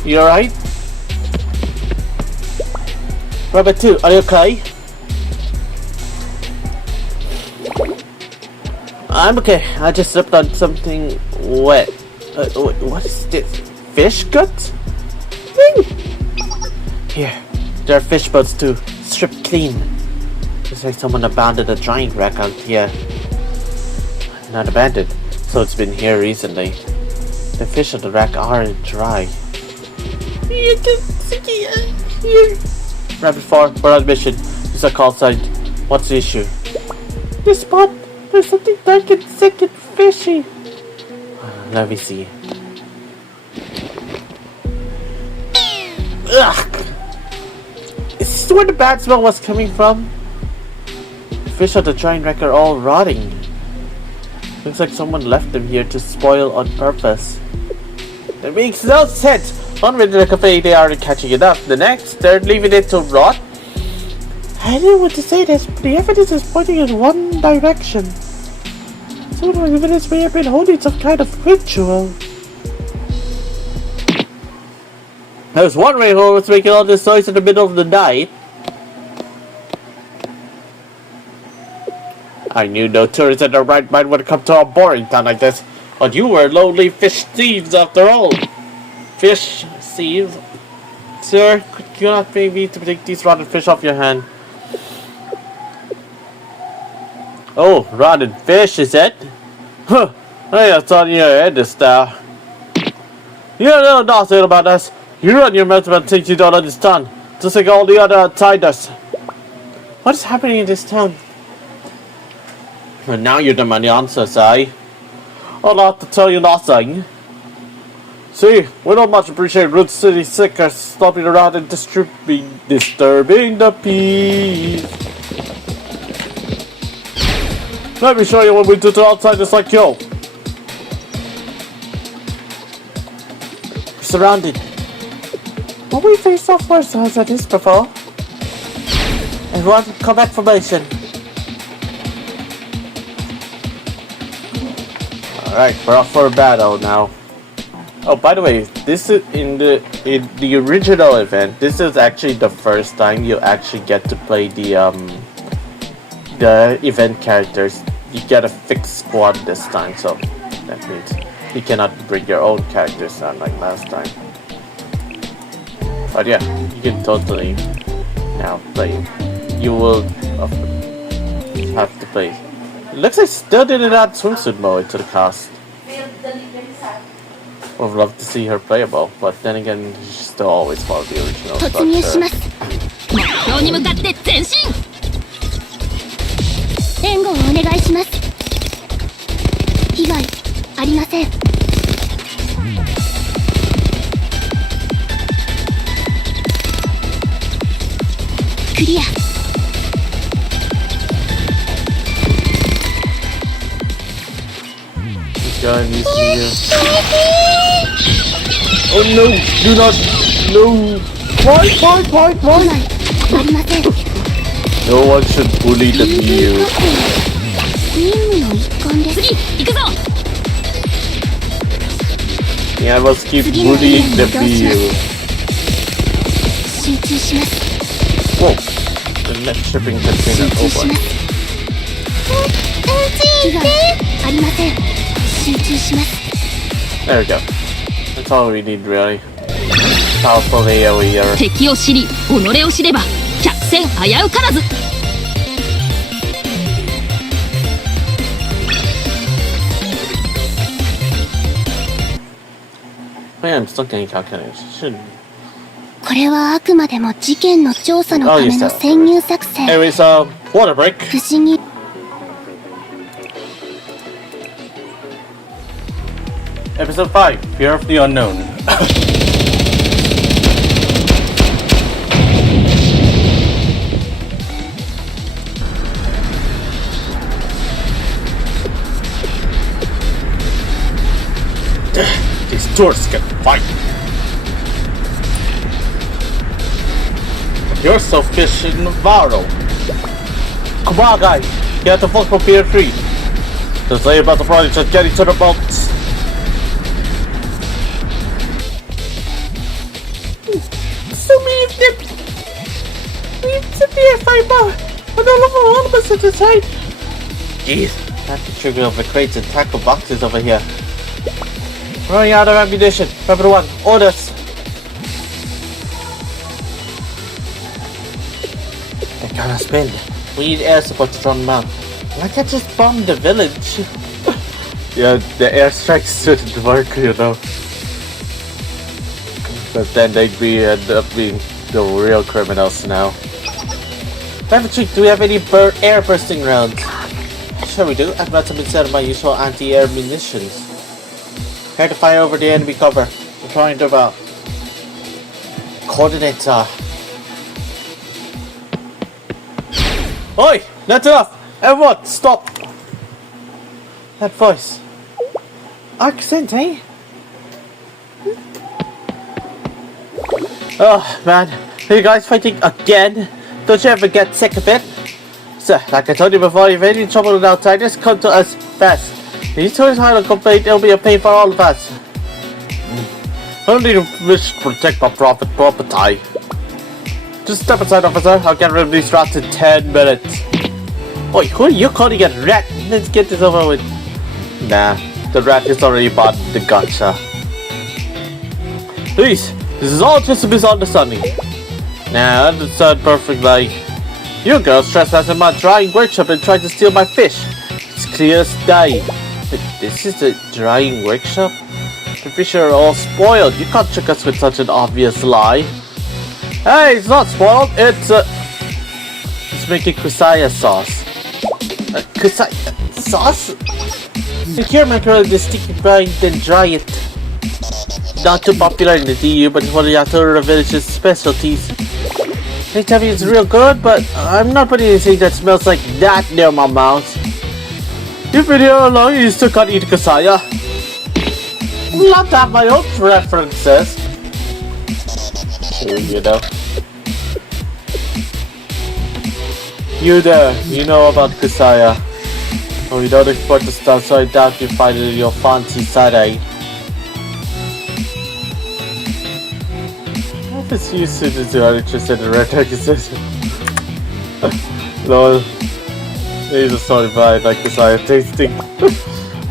You alright? Rabbit 2, are you okay? I'm okay. I just slipped on something wet. What is this? Fish guts? Here, there are fish boats too. Stripped clean. Looks like someone abandoned a drying rack out here. Not abandoned, so it's been here recently. The fish on the rack aren't dry. Rabbit 4, we're on mission. Use a call sign. What's the issue? This spot, there's something dark and sick and fishy. Let me see. Ugh! Is this where the bad smell was coming from? The fish on the drying rack are all rotting. Looks like someone left them here to spoil on purpose. That makes no sense! One minute in the cafe they are catching it up, the next they're leaving it to rot. I didn't want to say this, but the evidence is pointing in one direction. Some of the evidence may have been holding some kind of ritual. I was wondering who was making all this noise in the middle of the night. I knew no tourists in their right mind would come to a boring town like this, but you were lonely fish thieves after all. Fish thieves? Sir, could you not pay me to take these rotten fish off your hand? Oh, rotten fish, is it? Huh, I thought your head is there. You know nothing about us. You run your mouth about things you don't understand, just like all the other outsiders. What is happening in this town? And now you demand the answers, eh? I'll have to tell you nothing. See, we don't much appreciate rude city sickers stopping around and disturbing the peace. Let me show you what we do to outsiders like you. We're surrounded. But we faced off worse as at this before. Everyone, combat formation. Alright, we're off for a battle now. Oh, by the way, this is in the original event. This is actually the first time you actually get to play the event characters. You get a fixed squad this time, so that means you cannot bring your own characters down like last time. But yeah, you can totally now play. You will have to play. It looks like still didn't add swimsuit mode to the cast. Would love to see her playable, but then again, she still always follow the original structure. ません。クリア。This guy needs to be here. Oh no! Do not! No! Why? ありません。 No one should bully the Miu. 任務の一環です。次行くぞ。 Yeah, I must keep bullying the Miu. 集中します。 Whoa! The next shipping container 集中し open. ます。被害ありません。集中します。 There we go. That's all we need, really. Powerful AoE here. 敵を知り己を知れば百戦危うからず。 Man, I'm still getting calculators. Shouldn't. これはあくまでも事件の調査のための潜入作戦。 Anyways, water break. 不思議。 Episode 5, Fear of the Unknown. These tourists can fight. You're selfish and Navarro. Come on, guys. Get the fuck from Pier 3. Just say about the project, just getting to the boats. So many of them. It's a Pier 5 bar. And all of us at the side. Jeez, that's the trigger of the crates and tackle boxes over here. Running out of ammunition. Everyone, orders. I gotta spin. We need air support to run them out. Why can't just bomb the village? Yeah, the airstrikes shouldn't work, you know. But then they'd end up being the real criminals now. Infantry, do we have any air bursting rounds? Sure we do. I've got some instead of my usual anti-air munitions. Prepare to fire over the enemy cover. We're trying to coordinates are. Oi! That's enough! Everyone, stop! That voice. Accent, eh? Oh man, are you guys fighting again? Don't you ever get sick of it? So, like I told you before, if you have any trouble with outsiders, come to us fast. If you told us how to complain, it'll be a pain for all of us. I don't need to wish to protect my property. Just step aside, officer. I'll get rid of these rats in 10 minutes. Oi, who are you calling a rat? Let's get this over with. Nah, the rat is already bought the gotcha. Please, this is all just a misunderstanding. Nah, I understand perfectly. You girls trespassed in my drying workshop and tried to steal my fish. It's clear as day. But this is a drying workshop? The fish are all spoiled. You can't trick us with such an obvious lie. Hey, it's not spoiled. It's making kusaya sauce. Kusaya sauce? You cure macaroni with sticky brine, then dry it. Not too popular in the DU, but it's one of Yatoura Village's specialties. They tell me it's real good, but I'm not putting anything that smells like that near my mouth. You've been here all along and you still can't eat kusaya? Not to have my own preferences. Sure, you know. You there, you know about kusaya. Oh, you don't export the stuff, so I doubt you find it in your fancy side. If you students who are interested in red acquisition. Lol. These are sorry bad like kusaya tasting.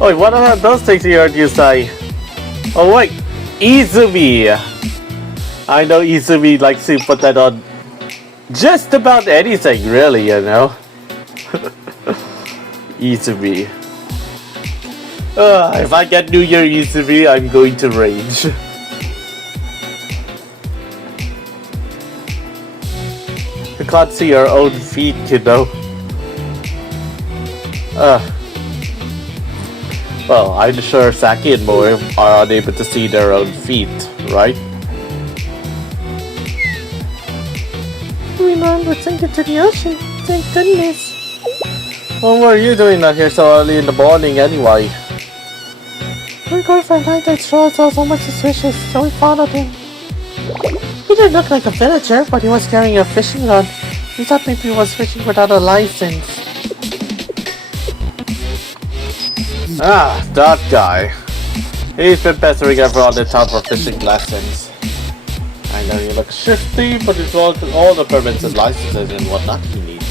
Oh, what are those things you heard you say? Oh wait, Izumi! I know Izumi likes to put that on just about anything, really, you know. Izumi. If I get New Year Izumi, I'm going to rage. You can't see your own feet, you know. Well, I'm sure Saki and Moe are unable to see their own feet, right? Remember, sink into the ocean. Thank goodness. What were you doing out here so early in the morning anyway? We're going for a night that sure saw someone suspicious, so we followed him. He didn't look like a villager, but he was carrying a fishing rod. We thought maybe he was fishing without a license. Ah, that guy. He's been pestering everyone in town for fishing lessons. I know you look shifty, but it's all the permits and licenses and whatnot he needs.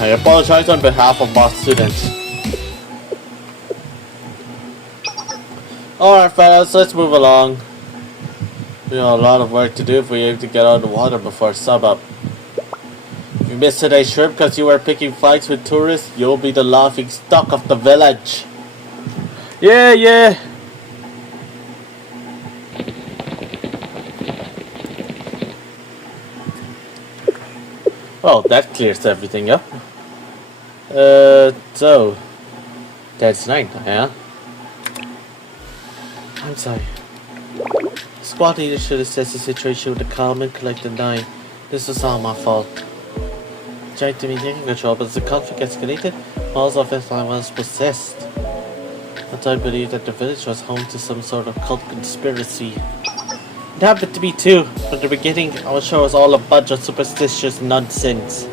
I apologize on behalf of my students. Alright fellas, let's move along. We have a lot of work to do if we aim to get out of the water before sub up. If you missed today's trip because you were picking fights with tourists, you'll be the laughing stock of the village. Yeah. Oh, that clears everything up. So that's night, yeah? I'm sorry. Squad leader should assess the situation with a calm and collected mind. This was all my fault. Tried to be taking control, but as the conflict escalated, all of his line was possessed. But I believed that the village was home to some sort of cult conspiracy. It happened to me too. From the beginning, I was sure it was all a bunch of superstitious nonsense.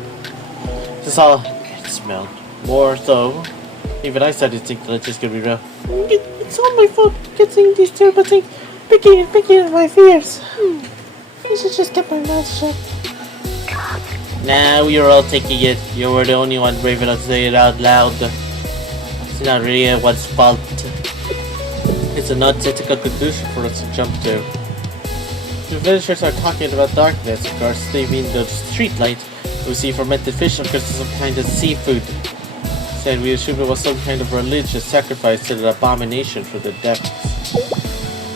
This is all it smelled. More so, even I started to think the legends could be real. It's all my fault. Getting these terrible things, picking at my fears. I should just keep my mouth shut. Nah, we were all taking it. You were the only one brave enough to say it out loud. It's not really anyone's fault. It's a nonsensical conclusion for us to jump to. The villagers are talking about darkness, of course. They mean the street light we see fermented fish, of course, some kind of seafood. Said we assumed it was some kind of religious sacrifice to the abomination for the depths.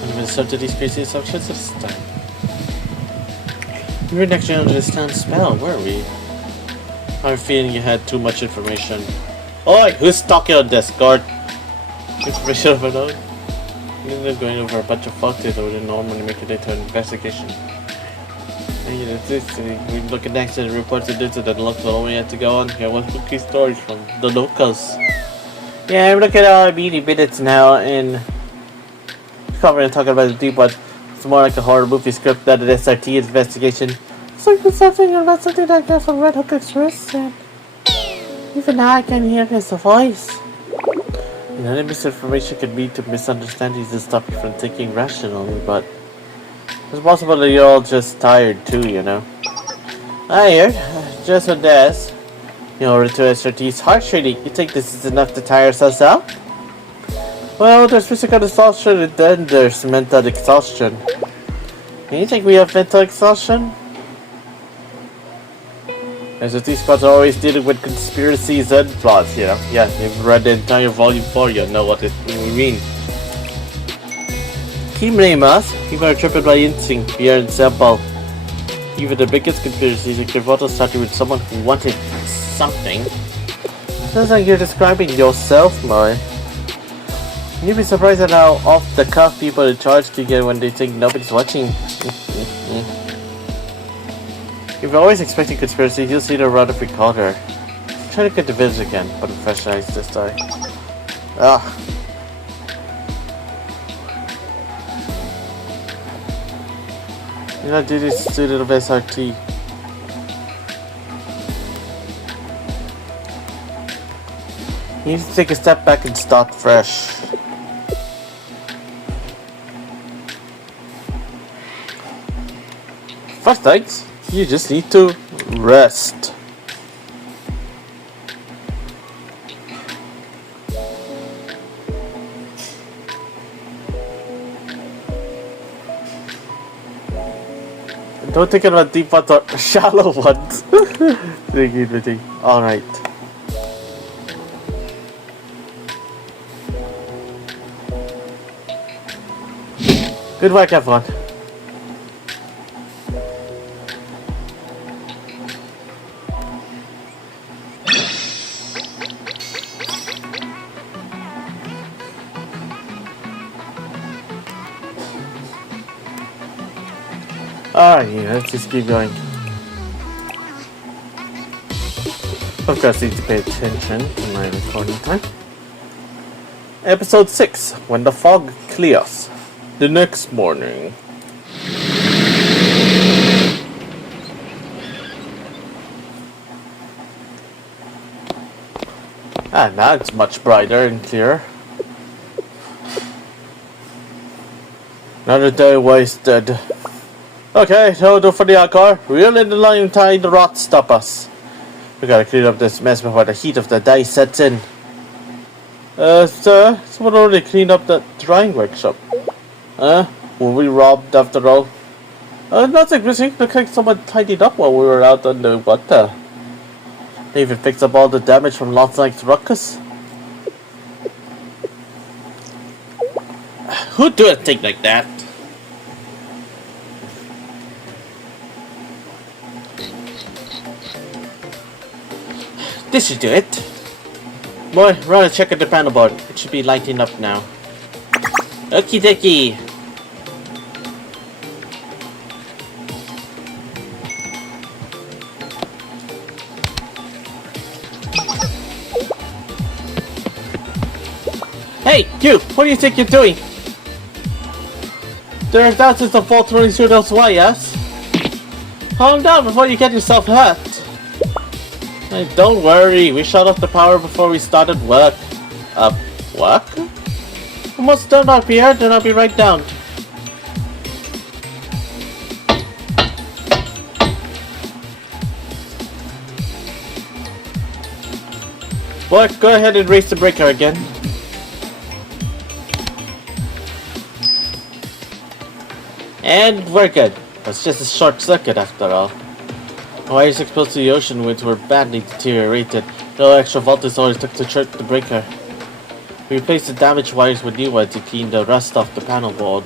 I've been subject to these crazy assumptions at this time. We were actually under this town's spell, were we? I have a feeling you had too much information. Oi! Who's talking on Discord? Information of my own? You're going over a bunch of folktales that would normally make it into an investigation. We look at next and reports and this and the local only had to go on here with spooky stories from the locals. Yeah, I'm looking at all 80 minutes now and covering talking about the deep one. It's more like a horror movie script than an SRT investigation. Something about something like that from Red Hook Express, and even now I can hear his voice. You know, misinformation can lead to misunderstandings and stop you from thinking rationally, but it's possible that you're all just tired too, you know. I hear, just with this, in order to SRT's heart training, you think this is enough to tire us out? Well, there's physical exhaustion and then there's mental exhaustion. Do you think we have mental exhaustion? SRT squads are always dealing with conspiracies and plots, you know. Yeah, you've read the entire volume 4, you know what we mean. Keep blame us, people are tripping by instinct, fear and simple. Even the biggest conspiracies like Revolta started with someone who wanted something. Sounds like you're describing yourself, Moe. You'd be surprised at how off the cuff people in charge can get when they think nobody's watching. If you're always expecting conspiracy, you'll see the run of recorder. Try to get the village again, but professionalized this time. Ah. You're not doing this student of SRT. You need to take a step back and start fresh. First things, you just need to rest. Don't think about deep ones or shallow ones. Alright. Good work, everyone. Alright, let's just keep going. Of course, need to pay attention to my recording time. Episode 6, When the Fog Clears. The next morning. Now it's much brighter and clearer. Another day wasted. Okay, so do for the car. Reel in the line and tie the rot stop us. We gotta clean up this mess before the heat of the day sets in. Sir, someone already cleaned up the drying workshop. Were we robbed after all? Nothing missing. Looks like someone tidied up while we were out on the water. They even fixed up all the damage from last night's ruckus. Who'd do a thing like that? This should do it. Boy, run and check at the panel board. It should be lighting up now. Okie dokie. Hey, you! What do you think you're doing? There are thousands of faults running through those wires. Calm down before you get yourself hurt. Hey, don't worry, we shut off the power before we started work. Work? Almost done up here, then I'll be right down. Boy, go ahead and raise the breaker again. And we're good. It's just a short circuit after all. The wires exposed to the ocean winds were badly deteriorated. No extra voltage always took to trip the breaker. We replaced the damaged wires with new ones to clean the rust off the panel board.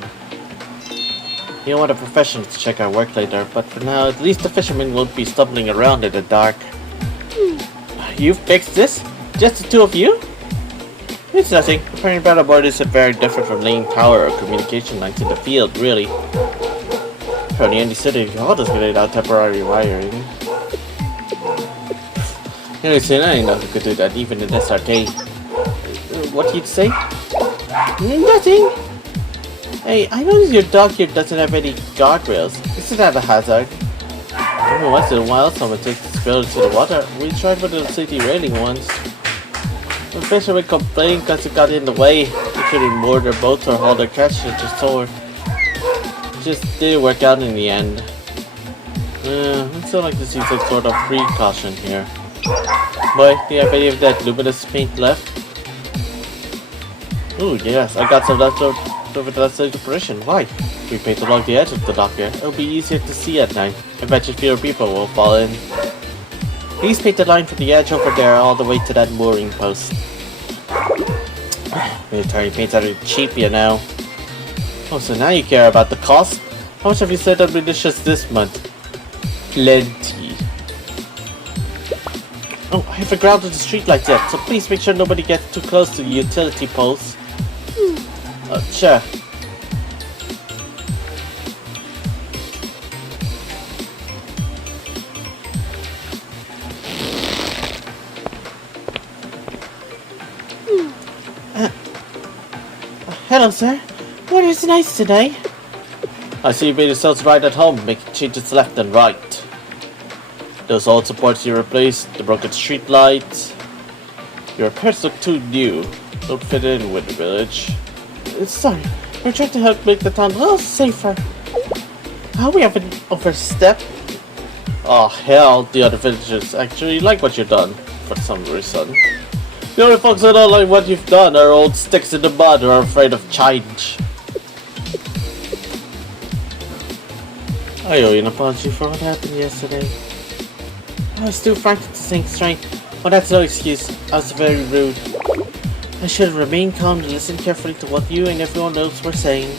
You don't want a professional to check our work later, but for now, at least the fishermen won't be stumbling around in the dark. You fixed this? Just the two of you? It's nothing. Repairing panel board isn't very different from laying power or communication lines in the field, really. From the Andy City, all just laid out temporary wiring. Anyways, I know who could do that, even in this arcade. What did you say? Nothing! Hey, I noticed your dock here doesn't have any guardrails. Isn't that a hazard? Every once in a while, someone takes the spill into the water. We tried with the city railing once. The fishermen complained because it got in the way. They couldn't moor their boats or haul their catch into shore. Just didn't work out in the end. I'd still like to see some sort of precaution here. Boy, do you have any of that luminous paint left? Ooh, yes, I got some left over the last decoration. Why? We paint along the edge of the dock here. It'll be easier to see at night. I bet you fewer people will fall in. Please paint the line from the edge over there all the way to that mooring post. Military paints are cheap, you know. Oh, so now you care about the cost? How much have you spent on munitions this month? Plenty. Oh, I haven't grounded the streetlights yet, so please make sure nobody gets too close to the utility poles. Sure. Hello, sir. What is nice today? I see you made yourselves right at home, making changes left and right. Those old supports you replaced, the broken street lights. Your repairs look too new. Don't fit in with the village. Sorry, we're trying to help make the town a little safer. How we haven't overstepped? Oh hell, the other villagers actually like what you've done, for some reason. The only folks that don't like what you've done are old sticks in the mud who are afraid of change. I owe you an apology for what happened yesterday. I was too frightened to think straight, but that's no excuse. I was very rude. I should have remained calm and listened carefully to what you and everyone else were saying.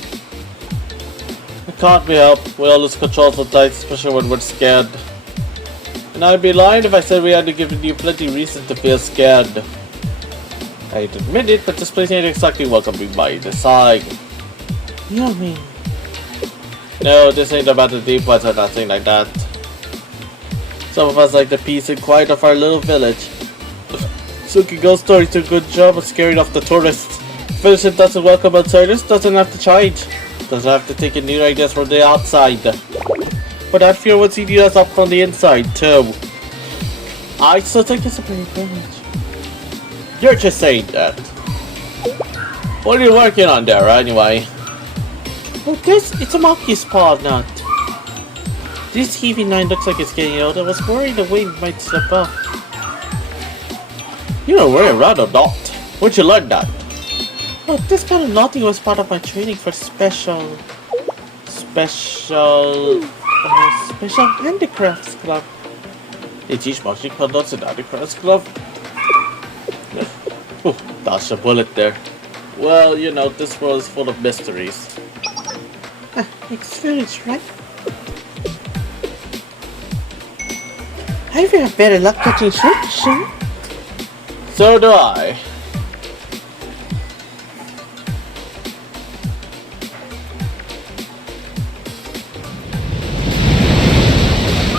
It can't be helped. We all lose control sometimes, especially when we're scared. And I'd be lying if I said we hadn't given you plenty reason to feel scared. I'd admit it, but this place ain't exactly welcoming by the side. You know what I mean? No, this ain't about the deep ones or nothing like that. Some of us like the peace and quiet of our little village. Suki Ghost Story did a good job of scaring off the tourists. Village doesn't welcome outsiders, doesn't have to charge. Doesn't have to take in new ideas from the outside. But that fear would see us up from the inside too. I still think it's a pretty village. You're just saying that. What are you working on there anyway? Oh, it's a monkey's paw nut. This heaving line looks like it's getting old. I was worried the wind might slip off. You're wearing rather not. Where'd you learn that? Oh, this kind of knotting was part of my training for special handicrafts club. They teach marching knots in handicrafts club? Oh, dodged a bullet there. Well, you know, this world is full of mysteries. Experience, right? I have better luck catching Shrimpsons. So do I.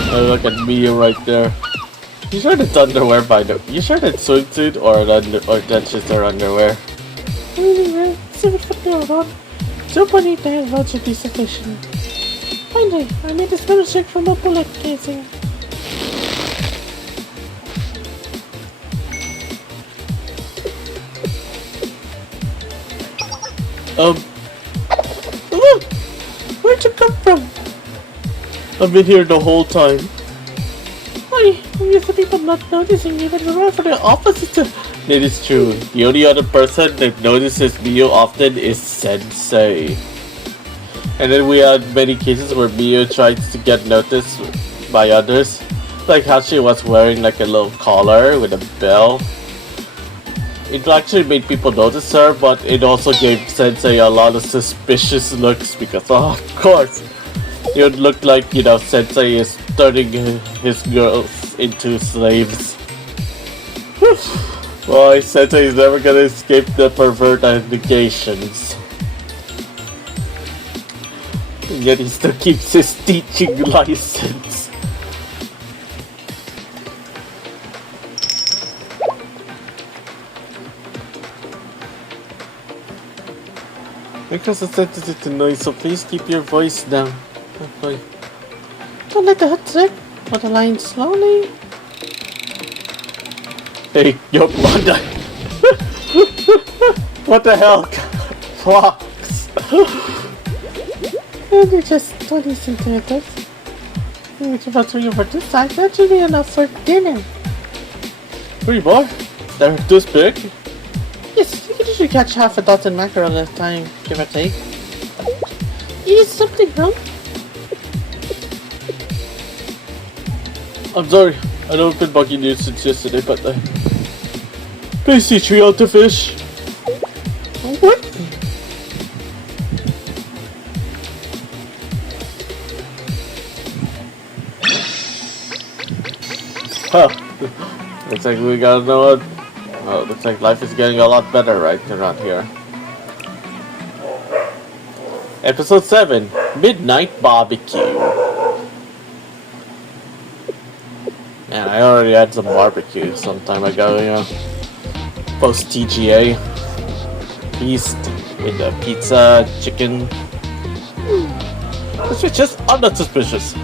Oh, look at me right there. You sure it's underwear by the? You sure it's swimsuit or that's just their underwear? Really, 7 foot no on. 2.8 lots should be sufficient. Finally, I made a spell check from a bullet casing. Where'd you come from? I've been here the whole time. Why? I'm used to people not noticing me, but we're for the opposite. It is true. The only other person that notices Mio often is Sensei. And then we had many cases where Mio tries to get noticed by others. Like how she was wearing like a little collar with a bell. It actually made people notice her, but it also gave Sensei a lot of suspicious looks because, oh, of course, it would look like, you know, Sensei is turning his girls into slaves. Boy, Sensei is never gonna escape the pervert allegations. And yet he still keeps his teaching license. Because it's sensitive to noise, so please keep your voice down. Okay. Don't let the hood slip. Put the line slowly. Hey, yo, Monday. What the hell? Fox. And you just 20 centimeters. It's about 3 over this size. That should be enough for dinner. 3 more? They're this big? Yes, you can usually catch half a dozen mackerel at a time, give or take. Is something wrong? I'm sorry, I know I've been bugging you since yesterday, but please teach me how to fish. What? Huh. Looks like we gotta know it. Oh, looks like life is getting a lot better right around here. Episode 7, Midnight Barbecue. Man, I already had some barbecue some time ago, you know. Post TGA. Feast with the pizza, chicken. Suspicious? I'm not suspicious.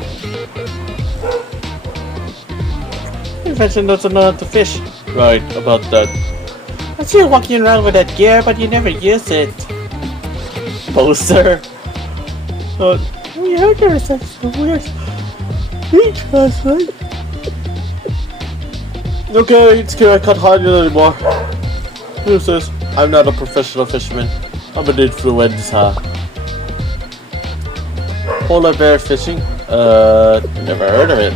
You mentioned doesn't know how to fish. Right, about that. I see you walking around with that gear, but you never use it. Poster. We heard there is such a weird beach last night. Okay, it's clear I can't hide it anymore. Who says? I'm not a professional fisherman. I'm an influencer. Polar bear fishing? Never heard of it.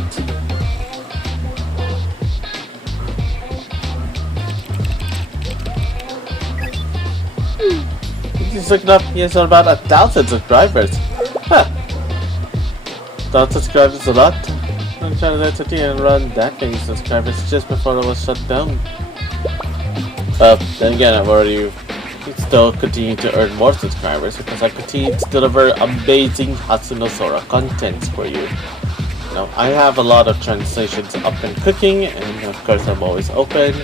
He's looking up, he has about 1,000 subscribers. Huh. 1,000 subscribers a lot. I'm trying to let and run that many subscribers just before it was shut down. Then again, I've already still continue to earn more subscribers because I continue to deliver amazing Hatsuno Sora content for you. Now, I have a lot of translations up and cooking, and of course I'm always open.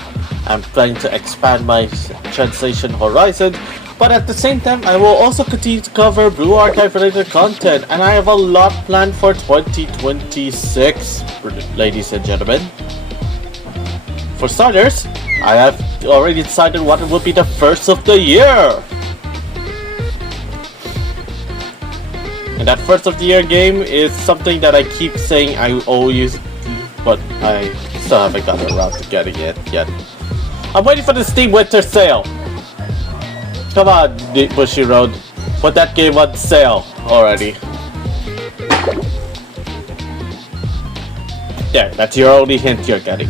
I'm planning to expand my translation horizon, but at the same time I will also continue to cover Blue Archive related content, and I have a lot planned for 2026, ladies and gentlemen. For starters, I have already decided what will be the first of the year. And that first of the year game is something that I keep saying I always do, but I still haven't gotten around to getting it yet. I'm waiting for the Steam Winter Sale. Come on, Bushy Road. Put that game on sale already. There, that's your only hint you're getting.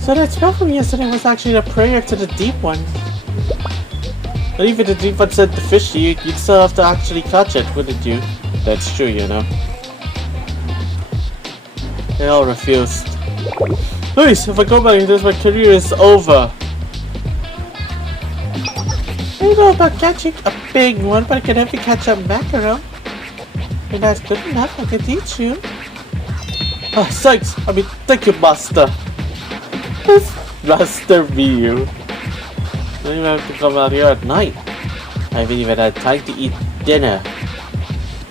So that spell from yesterday was actually a prayer to the Deep One. But even the Deep One sent the fish to you, you'd still have to actually catch it, wouldn't you? That's true, you know. They all refused. Please, if I go back into this, my career is over. I don't know about catching a big one, but I can help you catch a mackerel. And that's good enough, I can teach you. Ah, thanks! I mean, thank you, Master. Master Mew. I don't even have to come out here at night. I haven't even had time to eat dinner.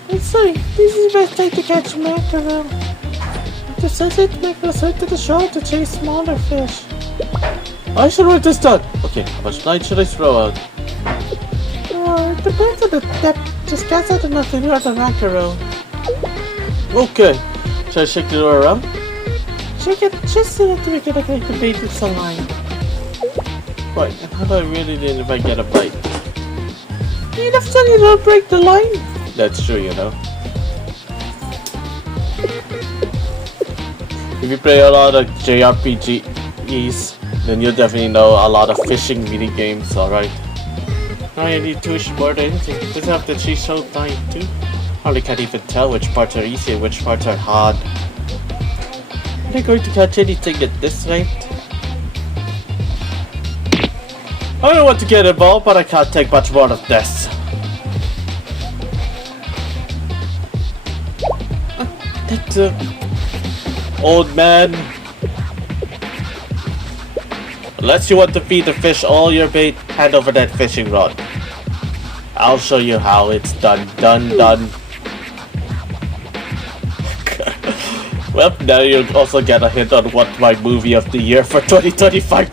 I'm sorry, this is the best time to catch mackerel. The sunset mackerel head to the shore to chase smaller fish. I should write this down. Okay, how much light should I throw out? It depends on the depth. Just cast out enough to lure the mackerel. Okay. Should I shake the lure around? Shake it just enough to make it look like the bait is alive. Right, and how do I really do if I get a bite? Enough so you don't break the line. That's true, you know. If you play a lot of JRPGs, then you'll definitely know a lot of fishing mini games, alright? I need to wish more than anything. Doesn't have to cheat so tight too. Hardly can't even tell which parts are easy and which parts are hard. Am I going to catch anything at this rate? I don't want to get involved, but I can't take much more of this. That's old man. Unless you want to feed the fish all your bait, hand over that fishing rod. I'll show you how it's done. Done. Well, now you'll also get a hint on what my movie of the year for 2025.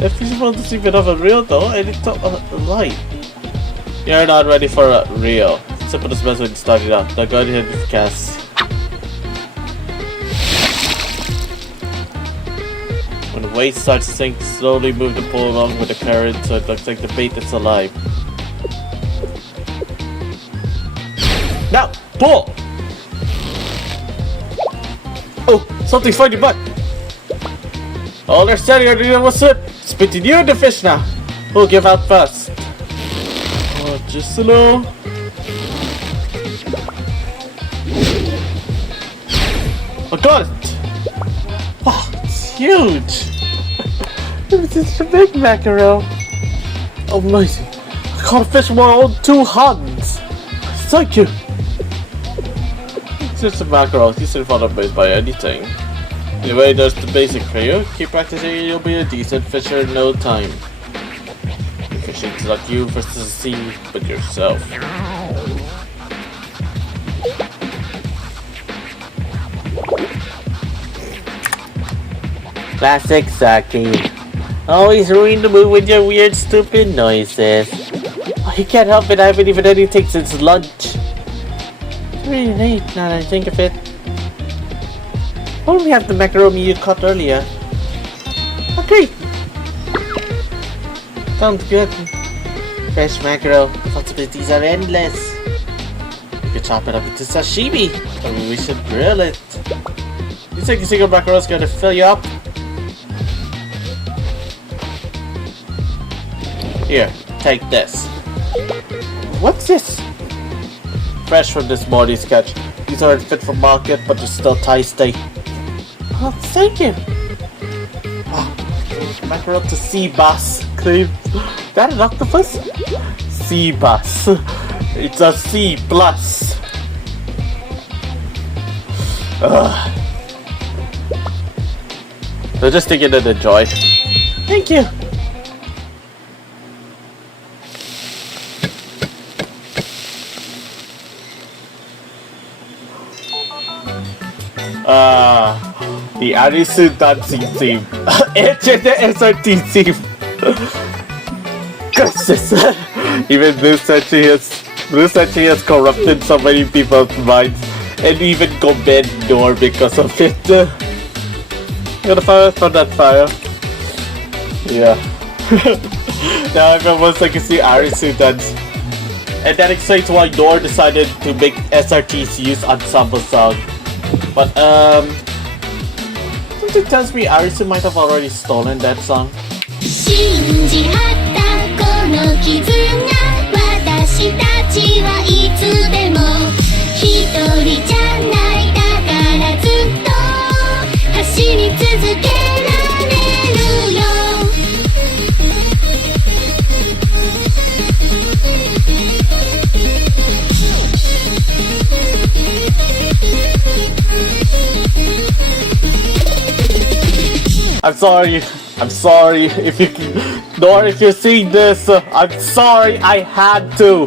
That fishing rod doesn't even have a reel though, and it's not a light. You're not ready for a reel. Simple as best way to start it out. Now go ahead and cast. When the weight starts to sink, slowly move the pole along with the current so it looks like the bait is alive. Now, pull! Oh, something's fighting butt! All they're standing under the slip. Spitting you in the fish now. Who'll give out first? Oh, just a little. I got it! Wow, it's huge! It's a big mackerel. Amazing. I caught a fish with my own two hands. Thank you. It's just a mackerel. You shouldn't fall amazed by anything. Anyway, there's the basic for you. Keep practicing and you'll be a decent fisher in no time. Fishing's not you versus the sea, but yourself. Classic Saki. Always ruin the mood with your weird, stupid noises. Oh, you can't help it, I haven't even had anything since lunch. It's really late now that I think of it. Why don't we have the macaroni you caught earlier? Okay. Sounds good. Fresh mackerel. The possibilities are endless. We could chop it up into sashimi. Or we should grill it. You think a single mackerel is going to fill you up? Here, take this. What's this? fresh from this morning's catch. These aren't fit for market, but they're still tasty. Oh, thank you. Mackerel to sea bass. Claim that an octopus? Sea bass. It's a C plus. So just take it and enjoy. Thank you. The Arisu dancing team. It's the SRT team. Goodness. Even Blue Senshi has corrupted so many people's minds. And even Goben Door because of it. You gonna fire from that fire? Yeah. Now everyone's like to see Arisu dance. And that explains why Door decided to make SRT's use ensemble song. But something tells me Arisu might have already stolen that song. 信じ合ったこの絆私たちはいつでも一人じゃないだからずっと走り続けられるよ I'm sorry if you can, Nor if you're seeing this, I'm sorry I had to.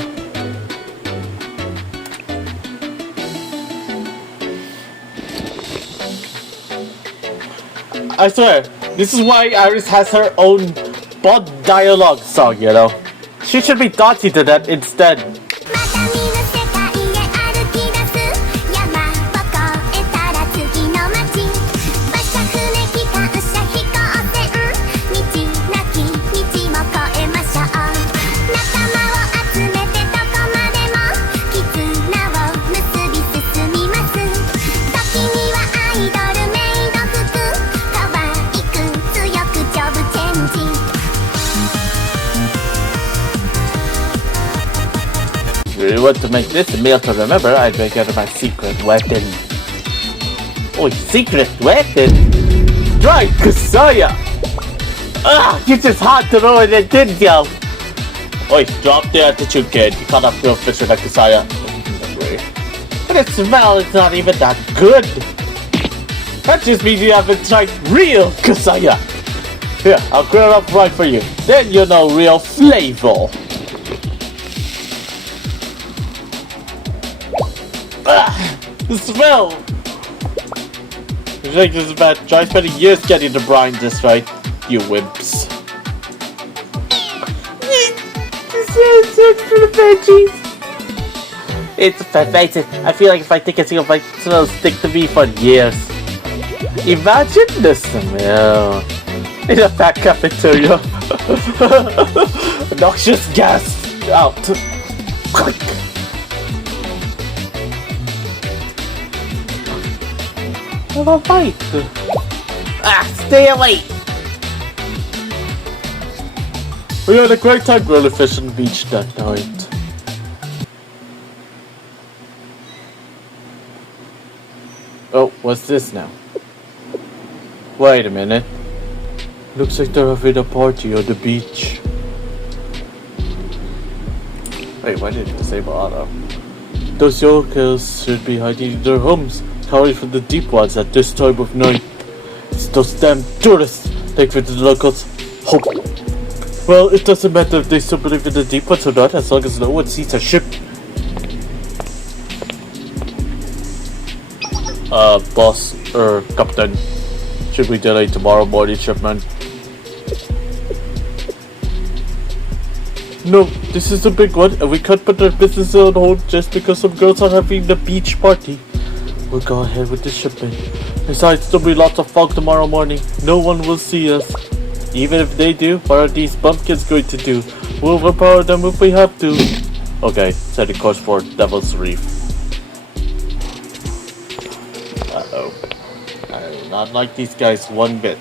I swear, this is why Iris has her own bot dialogue song, you know. She should be dancing to that instead. If you want to make this a meal to remember, I'd make out of my secret weapon. Oh, secret weapon? Right, Kusaya! Ah, you just had to know it, didn't you? Oi, drop the attitude, kid. You can't have to official like Kusaya. But the smell is not even that good. That just means you haven't tried real Kusaya. Here, I'll grill it up right for you. Then you'll know real flavor. The smell! You think this is bad? Try spending years getting the brine just right, you wimps. It's pathetic. I feel like if I take a single bite, it'll stick to me for years. Imagine the smell in a fat cafeteria. Noxious gas out. Quick. Have a fight. Ah, stay away. We had a great time grilling fish on the beach that night. Oh, what's this now? Wait a minute. Looks like they're having a party on the beach. Wait, why did it disable auto? Those yokels should be hiding in their homes, cowering from the deep ones at this time of night. It's those damn tourists. Thankfully the locals hope. Well, it doesn't matter if they still believe in the deep ones or not, as long as no one sees a ship. Boss, Captain. Should we delay tomorrow morning shipment? No, this is a big one, and we can't put our business on hold just because some girls are having the beach party. We'll go ahead with the shipment. Besides, there'll be lots of fog tomorrow morning. No one will see us. Even if they do, what are these bumpkins going to do? We'll overpower them if we have to. Okay, setting course for Devil's Reef. Uh-oh. I do not like these guys one bit.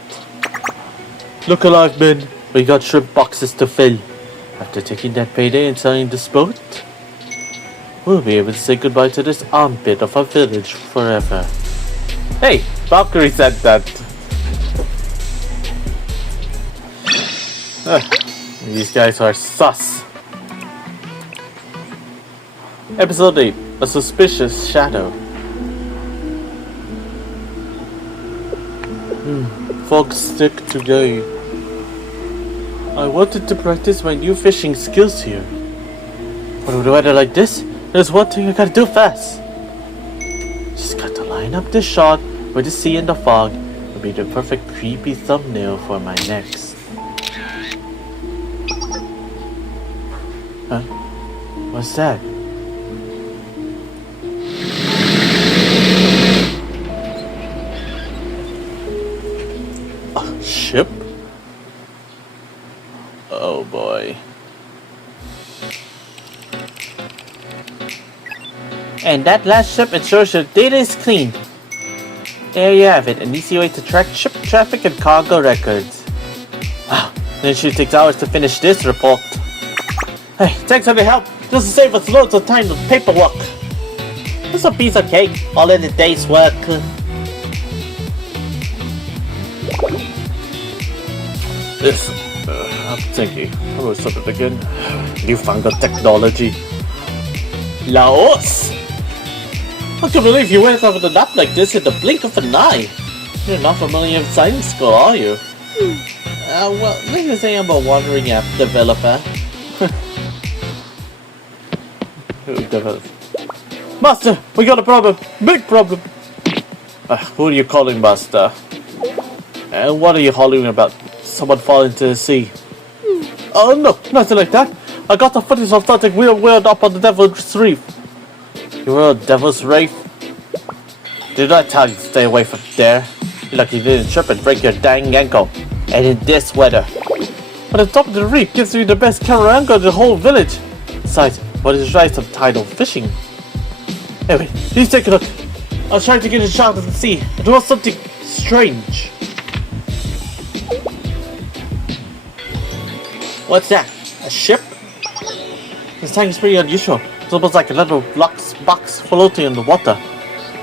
Look alive, men. We got shrimp boxes to fill. After taking that payday and selling this boat? we'll be able to say goodbye to this armpit of a village forever. Hey, Valkyrie said that. These guys are sus. Episode 8, A Suspicious Shadow. Fog stick today. I wanted to practice my new fishing skills here. But with weather like this, there's one thing I gotta do fast. Just got to line up this shot with the sea and the fog. It'll be the perfect creepy thumbnail for my next. Huh? What's that? A ship? Oh boy. And that last ship ensures your data is clean. There you have it, an easy way to track ship traffic and cargo records. Wow, then it should take hours to finish this report. Hey, thanks for the help. This will save us loads of time with paperwork. It's a piece of cake, all in a day's work. This, I'm thinking, how do I start it again? Newfangled technology. Laos! I can't believe you went over the nap like this in the blink of an eye. You're not familiar with science school, are you? Well, let's just say I'm a wandering app developer. Master, we got a problem. Big problem. Who are you calling, Master? And what are you hollering about? Someone fall into the sea? Oh no, nothing like that. I got the footage of something weird up on the Devil's Reef. You were on Devil's Reef? Did I tell you to stay away from there? You're lucky you didn't trip and break your dang ankle. And in this weather. But the top of the reef gives me the best camera angle in the whole village. Besides, what is right some tidal fishing? Anyway, please take a look. I was trying to get a shot of the sea. It was something strange. What's that? A ship? This thing is pretty unusual. It's almost like a little box floating in the water.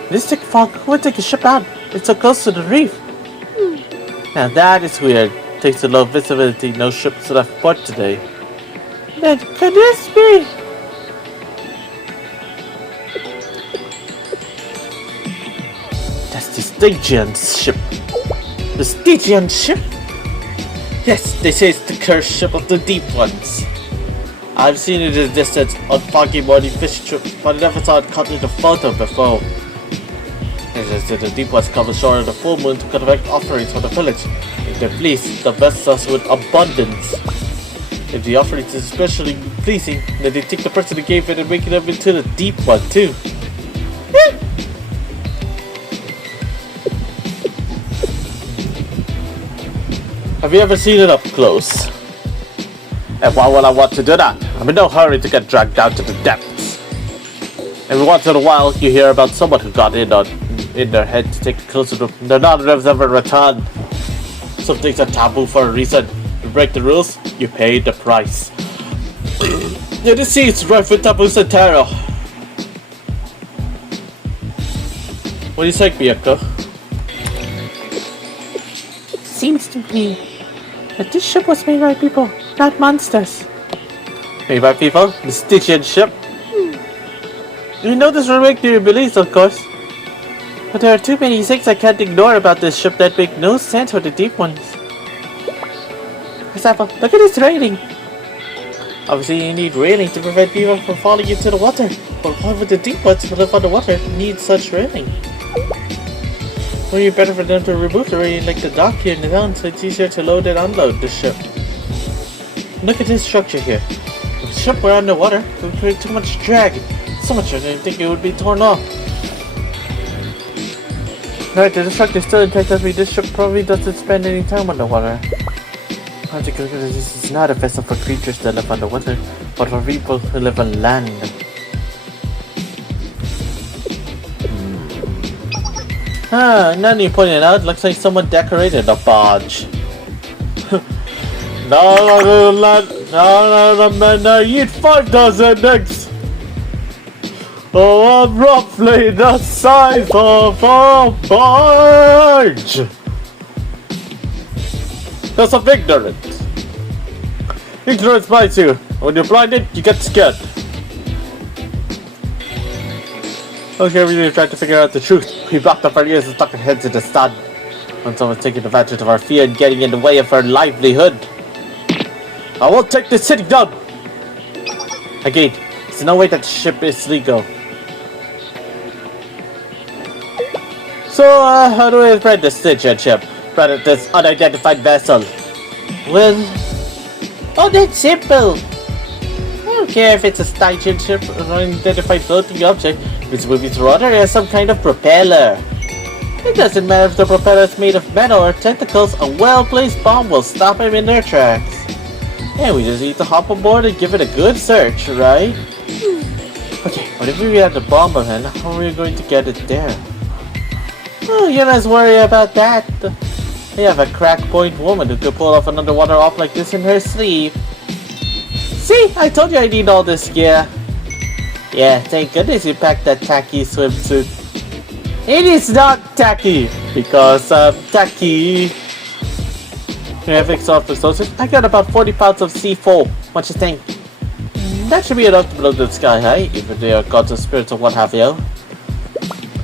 This thick fog would take a ship out. It's so close to the reef. Now that is weird. Thanks to low visibility, no ships left port today. Then could this be? That's the Stygian ship. The Stygian ship? Yes, they say it's the cursed ship of the deep ones. I've seen it in the distance on foggy morning fishing trips, but I never saw it caught in a photo before. It is that the deep ones come ashore on the full moon to collect offerings for the village. If they're pleased, the bless us with abundance. If the offering is especially pleasing, then they take the person who gave it and make it up into the deep one too. Have you ever seen it up close? And why would I want to do that? I'm in no hurry to get dragged down to the depths. Every once in a while, you hear about someone who got in their head to take a closer look. They're not ever returned. Some things are taboo for a reason. You break the rules, you pay the price. Yeah, the sea is rife with taboos and terror. What do you think, Miyako? Seems to me that this ship was made by people, not monsters. Made by people? The Stygian ship? You know this will make new beliefs, of course. But there are too many things I can't ignore about this ship that make no sense for the deep ones. For example, look at this railing. Obviously you need railing to prevent people from falling into the water. But why would the deep ones who live underwater need such railing? Wouldn't it be better for them to remove the railing like the dock here in the town so it's easier to load and unload the ship? Look at this structure here. If the ship were underwater, it would create too much drag. So much I didn't think it would be torn off. Right, the structure is still intact. That means this ship probably doesn't spend any time underwater. I think this is not a vessel for creatures that live underwater, but for people who live on land. Now you pointed out, looks like someone decorated a barge. No, you eat 5 dozen eggs! Oh, I'm roughly the size of a barge. Because of ignorance. Ignorance bites you. When you're blinded, you get scared. Okay, we need to try to figure out the truth. We blocked up our ears and stuck our heads in the sun. When someone's taking advantage of our fear and getting in the way of our livelihood. I won't take this city down! Again, there's no way that the ship is legal. So, how do we spread this Stygian ship? Spread this unidentified vessel? Well... oh, that's simple! I don't care if it's a Stygian ship or an unidentified floating object. If it's moving through water, it has some kind of propeller. It doesn't matter if the propeller is made of metal or tentacles, a well-placed bomb will stop him in their tracks. And we just need to hop aboard and give it a good search, right? Okay, but if we had the bomb on hand, how are we going to get it there? Oh, you don't worry about that. We have a crack point woman who could pull off an underwater op like this in her sleeve. See, I told you I need all this gear. Yeah, thank goodness you packed that tacky swimsuit. It is not tacky, because tacky. We have exhaust explosives. I got about 40 pounds of C4. What you think? That should be enough to blow the sky high, even they are gods of spirits or what have you.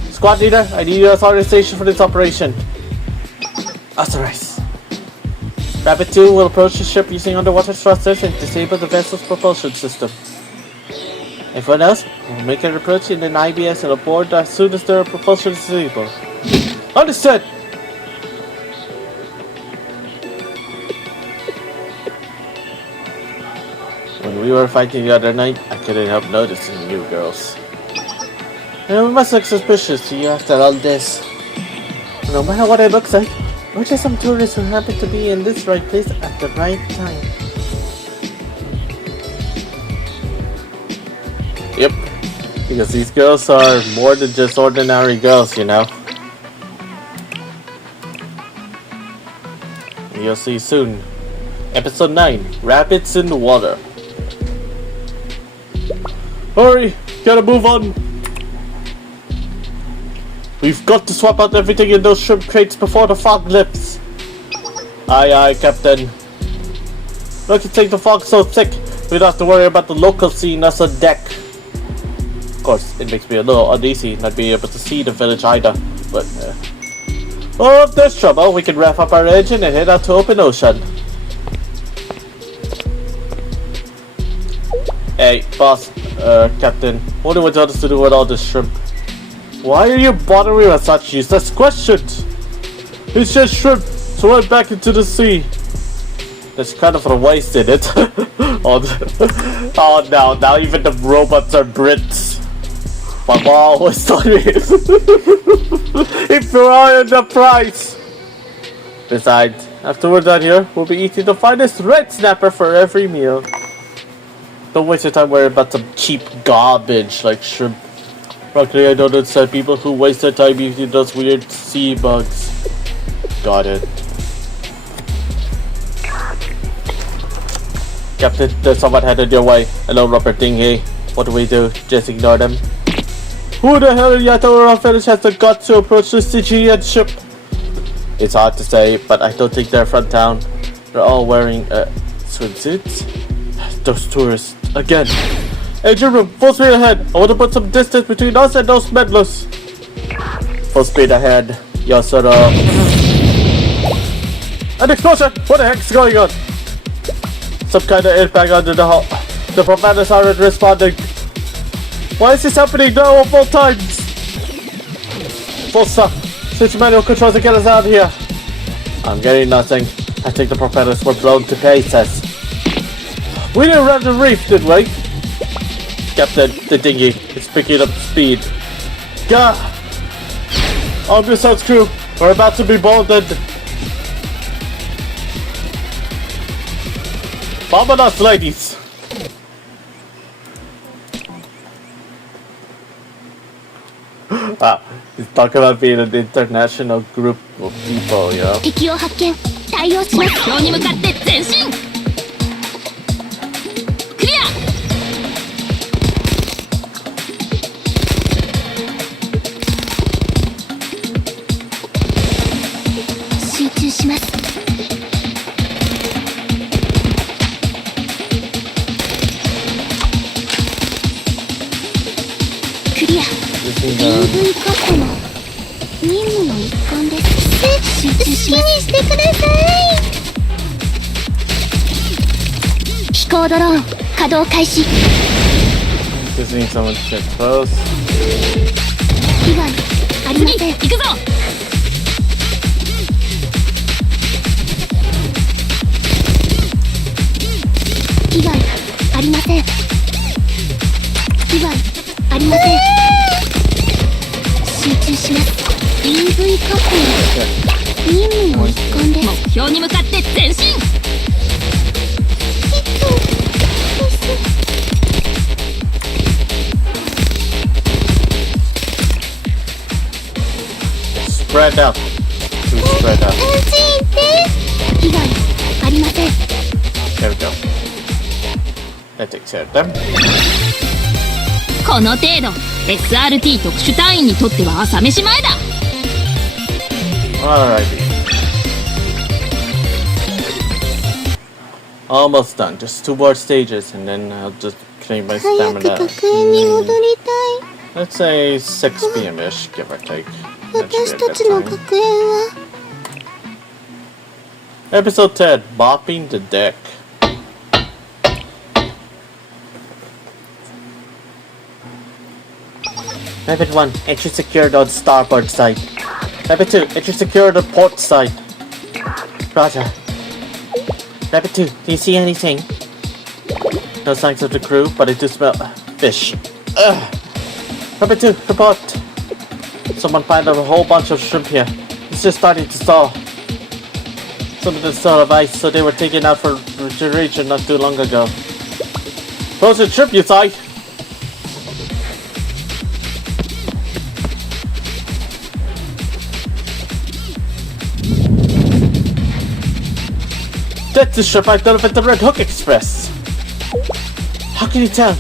Squad leader, I need your authorization for this operation. Authorize. Rabbit 2 will approach the ship using underwater thrusters and disable the vessel's propulsion system. Everyone else will make an approach in an IBS and aboard as soon as their propulsion is disabled. Understood! When we were fighting the other night, I couldn't help noticing you girls. And we must look suspicious to you after all this. No matter what it looks like, we're just some tourists who happen to be in this right place at the right time. Yep, because these girls are more than just ordinary girls, you know. You'll see soon. Episode 9, Rapids in the Water. Hurry, gotta move on. We've got to swap out everything in those shrimp crates before the fog lifts. Aye aye, Captain. Look, it takes the fog so thick, we don't have to worry about the local seeing us on deck. Of course, it makes me a little uneasy not being able to see the village either, but well, if there's trouble, we can rev up our engine and head out to open ocean. Hey, boss, Captain, what do we want us to do with all this shrimp? Why are you bothering with such useless questions? It's just shrimp, throw it back into the sea. There's kind of a waste in it. Oh no, now even the robots are Brits. My mom always told me if you're on the price. Besides, after we're done here, we'll be eating the finest red snapper for every meal. Don't waste your time worrying about some cheap garbage like shrimp. Luckily, I don't understand people who waste their time eating those weird sea bugs. Got it. Captain, there's someone headed your way. Hello, rubber dinghy. What do we do? Just ignore them? Who the hell in Yatoura Village has the guts to approach the Stygian ship? It's hard to say, but I don't think they're from town. They're all wearing swimsuits. Those tourists again. Engine room, full speed ahead. I want to put some distance between us and those meddlers. Full speed ahead, Yostar. An explosion! What the heck's going on? Some kind of impact under the hull. The propellers aren't responding. Why is this happening now of all times? Full stop. Switch manual controls to get us out of here. I'm getting nothing. I think the propellers were blown to pieces. We didn't run the reef, did we? Captain, the dinghy is picking up speed. Gah! All missiles crew, we're about to be boarded. Vamonos, ladies! Wow, he's talking about being an international group of people, you know? 敵を発見対応します目標に向かって前進クリアします。クリア。AV カットも任務の一環です。集中します。好きにしてください。飛行ドローン稼働開始。Just need someone to get close. 被害ありません。行くぞ。被害ありません。被害ありません。集中します。AV カット任務の一環です。目標に向かって前進。Spread out. Too spread out. 被害ありません。 There we go. That takes care of them. この程度 SRT 特殊隊員にとっては朝飯前だ。 Alrighty. Almost done. Just 2 more stages and then I'll just claim my 早く stamina. 学園に戻りたい。 Let's say 6 p.m.-ish, give or take. That should 私 be a た good ちの time. 学園は Episode 10, Mopping the Deck. Method 1, entry secured on starboard side. Method 2, entry secured on port side. Roger. Method 2, do you see anything? No signs of the crew, but I do smell fish. Ugh. Method 2, report. Someone found a whole bunch of shrimp here. It's just starting to thaw. Some of them still have ice, so they were taken out for refrigeration not too long ago. Frozen shrimp, you say? That's the shrimp I delivered the Red Hook Express. How can you tell?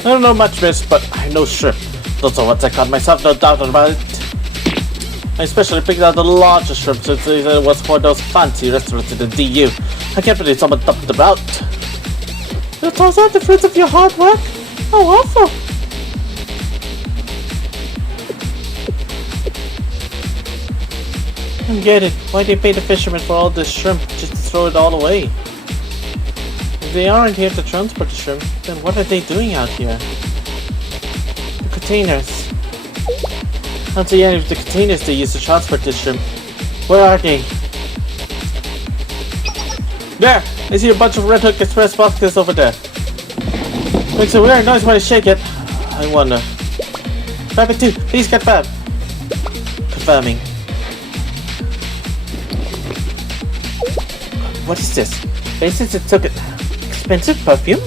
I don't know much, miss, but I know shrimp. Those are what I caught myself, no doubt about it. I especially picked out the larger shrimp since it was for those fancy restaurants in the DU. I can't believe someone dumped them out. Those aren't the fruits of your hard work? How awful! I don't get it. Why they pay the fishermen for all this shrimp just to throw it all away? If they aren't here to transport the shrimp, then what are they doing out here? The containers. I don't see any of the containers they use to transport this shrimp. Where are they? There! I see a bunch of Red Hook Express boxes over there. Makes a weird noise when I shake it. I wonder. Rabbit 2, please confirm. Confirming. What is this? Basis it took expensive perfume?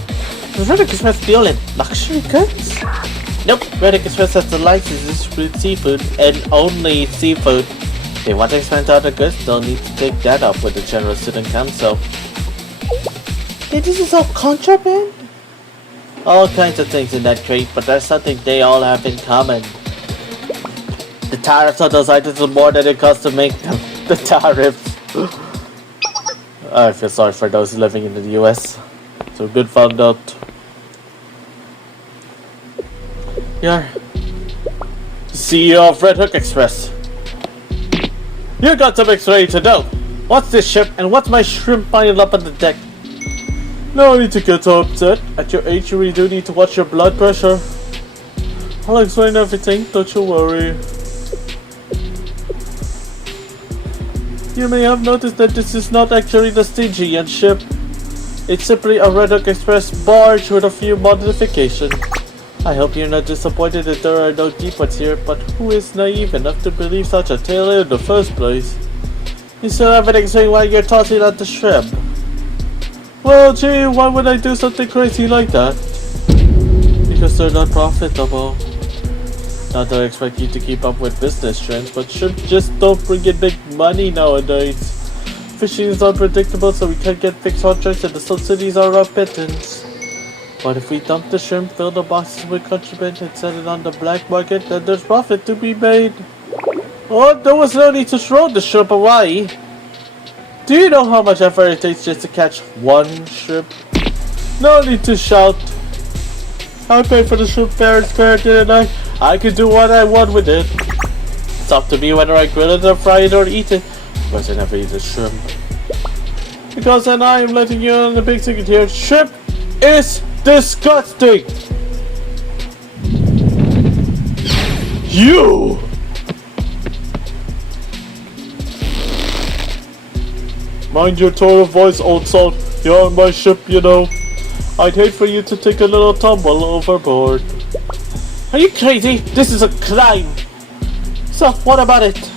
Does Red Hook Express deal in luxury goods? Nope, Red Hook Express has the licenses for seafood and only seafood. If they want to expand to other goods, they'll need to take that up with the General Student Council. Hey, this is all contraband? All kinds of things in that crate, but there's something they all have in common. The tariffs on those items are more than it costs to make them. The tariffs. I feel sorry for those living in the US. So good found out. You're the CEO of Red Hook Express. You got some X-ray to know. What's this ship and what's my shrimp piling up on the deck? No need to get so upset. At your age you really do need to watch your blood pressure. I'll explain everything, don't you worry. You may have noticed that this is not actually the Stygian ship. It's simply a Red Hook Express barge with a few modifications. I hope you're not disappointed that there are no depots here, but who is naive enough to believe such a tale in the first place? You still have everything saying while you're tossing out the shrimp. Well, gee, why would I do something crazy like that? Because they're not profitable. Not that I expect you to keep up with business trends, but shrimp just don't bring in big money nowadays. Fishing is unpredictable, so we can't get fixed contracts and the subsidies are our pittance. But if we dump the shrimp, fill the boxes with contraband and sell it on the black market, then there's profit to be made. Oh, there was no need to throw the shrimp away. Do you know how much effort it takes just to catch one shrimp? No need to shout. I paid for the shrimp fair and I can do what I want with it. It's up to me whether I grill it or fry it or eat it. Because I never eat the shrimp. Because then I am letting you on the big secret here. Shrimp is disgusting. You! Mind your tone of voice, old salt. You're on my ship, you know. I'd hate for you to take a little tumble overboard. Are you crazy? This is a crime. So, what about it?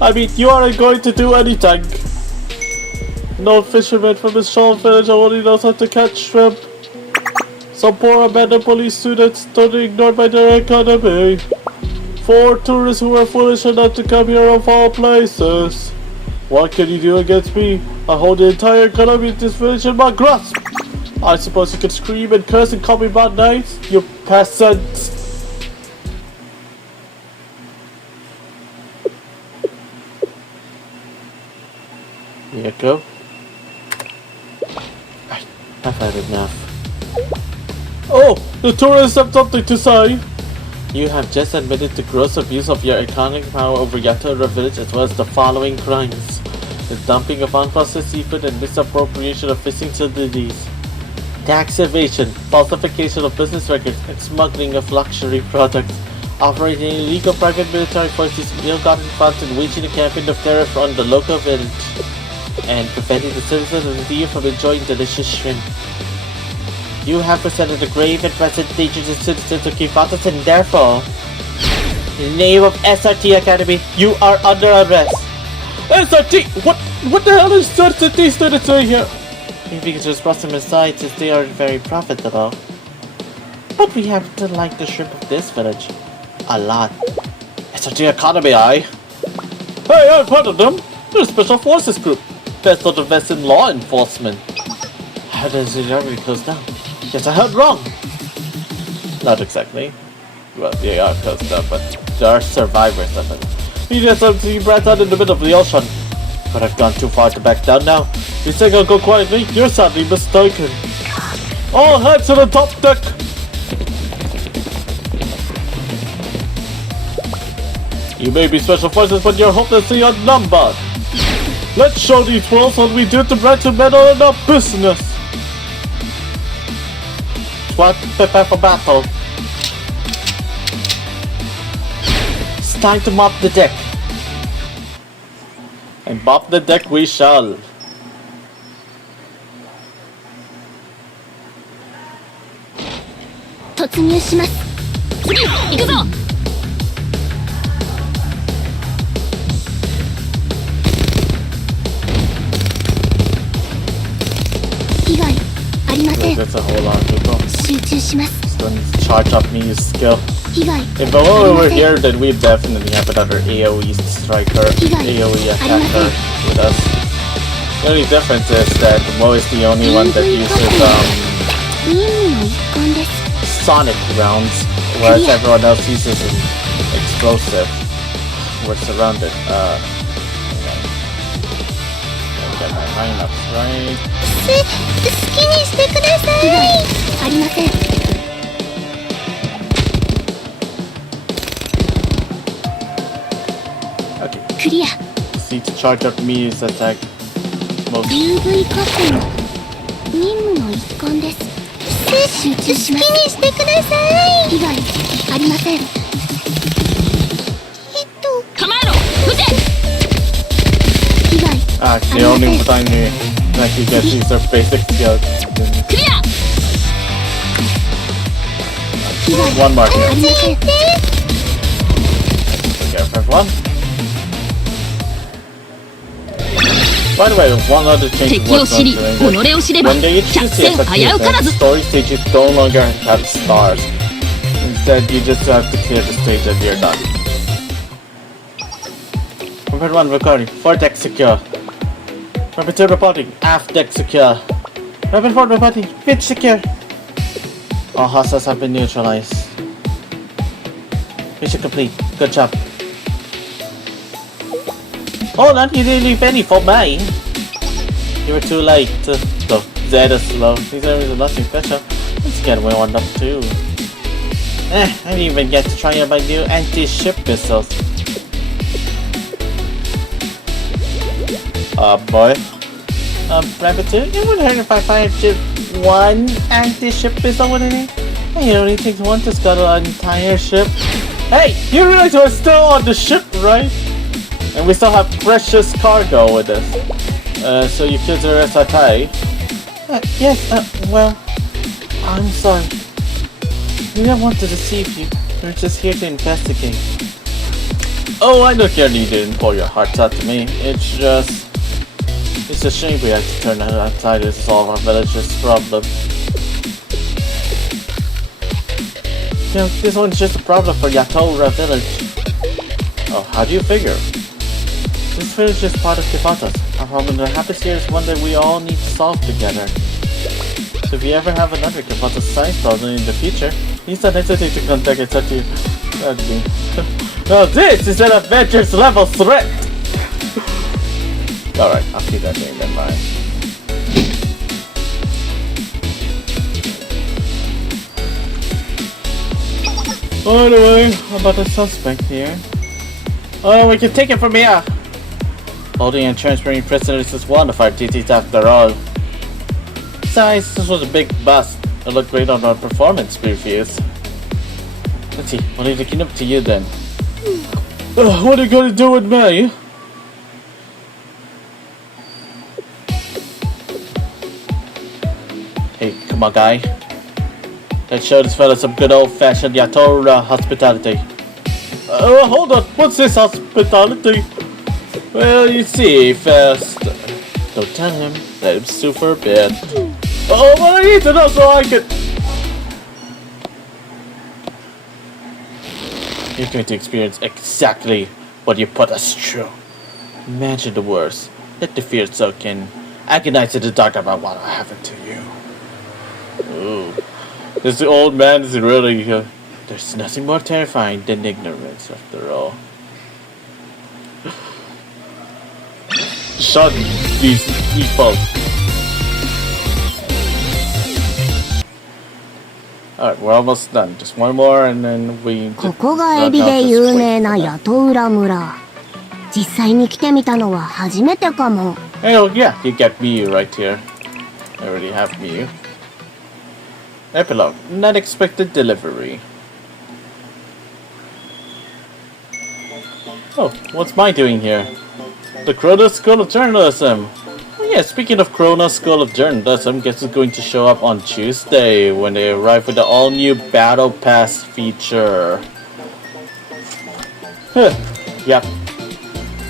I mean, you aren't going to do anything. No fisherman from the Yatoura Village only knows how to catch shrimp. Some poor abandoned police students totally ignored by their economy. 4 tourists who were foolish enough to come here of all places. What can you do against me? I hold the entire economy of this village in my grasp. I suppose you could scream and curse and call me bad names, you peasants. Here you go. I've had enough. Oh, the tourists have something to say. You have just admitted to gross abuse of your economic power over Yatoura Village as well as the following crimes. The dumping of unprocessed seafood and misappropriation of fishing facilities. Tax evasion, falsification of business records, and smuggling of luxury products. Operating illegal private military forces, ill-gotten funds, and waging a campaign of terror on the local village. And preventing the citizens of the village from enjoying delicious shrimp. You have presented a grave and present danger to citizens of Kivatas and therefore, in the name of SRT Academy, you are under arrest. SRT? What the hell is SRT students doing here? Maybe you just brought them inside since they are very profitable. But we happen to like the shrimp of this village. A lot. SRT Academy, aye? Hey, I've heard of them. They're a special forces group. That's not invest in law enforcement. How does it already close down? Yes, I heard wrong. Not exactly. Well, they are closed down, but there are survivors of it. We just have to be right out in the middle of the ocean. But I've gone too far to back down now. You think I'll go quietly? You're sadly mistaken. All hands to the top deck! You may be special forces, but you're hopelessly outnumbered. Let's show these fools what we do to try to meddle in our business. Prepare for battle. It's time to mop the deck. And mop the deck we shall. 突入します。次行くぞ。被害ありません。 That's a whole lot of people. 集中します。 Still need to charge up Miu's skill. 被害 If I were over here, then we'd definitely have another AoE striker, AoE attacker with us. The only difference is that Mo is the only one that uses 任務の一環です。 sonic rounds, whereas everyone else uses an explosive. We're surrounded. Hang on. Gotta get my lineups right. 好きにしてください。被害ありません。 Okay. クリア。 Just need to charge up Miu's attack. Most. UV カットの任務の一環です。集中します。好きにしてください。被害ありません。構えろ撃て。被害 The only time you actually get these are basic skills. クリア。被害 One more here. ありません。 Okay, first one. By the way, one other change 敵を worth 知り mentioning. 己を知れば When they 百 introduce 戦 the 危うからず。 story stages no longer have stars. Instead, you just have to clear the stage and you're done. Number 1 recording. Fore deck secure. Number 2 reporting. Aft deck secure. Number 4 reporting. Mid secure. All hostiles have been neutralized. Mission complete. Good job. Hold on, you didn't leave any for me. You were too late. So, Zeta's slow. These areas are nothing special. Let's get one up too. I didn't even get to try out my new anti-ship missiles. Boy. Rabbit 2, it wouldn't hurt if I fired just one anti-ship missile, wouldn't it? Hey, it only takes one to scuttle an entire ship. Hey, you realize we're still on the ship, right? And we still have precious cargo with us. So you kids are SRT? Yes, well, I'm sorry. We don't want to deceive you. We're just here to investigate. Oh, I don't care you didn't pour your hearts out to me. It's a shame we had to turn outsiders to solve our village's problem. You know, this one's just a problem for Yatoura Village. Oh, how do you figure? This village is part of Kivatas. Our problem that happens here is one that we all need to solve together. So if you ever have another Kivatas science problem in the future, please don't hesitate to contact us at you. Now this is an Avengers level threat! Alright, I'll keep that name in mind. By the way, how about the suspect here? Oh, we can take it from here! Holding and transferring prisoners is one of our duties after all. Besides, this was a big bust. It looked great on our performance reviews. Let's see, we'll leave the kingdom to you then. What are you gonna do with me? Hey, come on, guy. Let's show this fella some good old-fashioned Yatoura hospitality. Hold on. What's this hospitality? Well, you see, first. Don't tell him. Let him stew for a bit. Oh, but I need to know so I can. You're going to experience exactly what you put us through. Imagine the worst. Let the fear soak in. Agonize in the dark about what will happen to you. Ooh. This old man is really... there's nothing more terrifying than ignorance, after all. Shut these people. Alright, we're almost done. Just one more and then we... ここがエビで有名な雇浦村。実際に来てみたのは初めてかも。 Oh yeah, you get me right here. I already have me. Epilogue. Not expected delivery. Oh, what's my doing here? The Chronos School of Journalism. Oh yeah, speaking of Chronos School of Journalism, guess it's going to show up on Tuesday when they arrive with the all-new Battle Pass feature. Yep.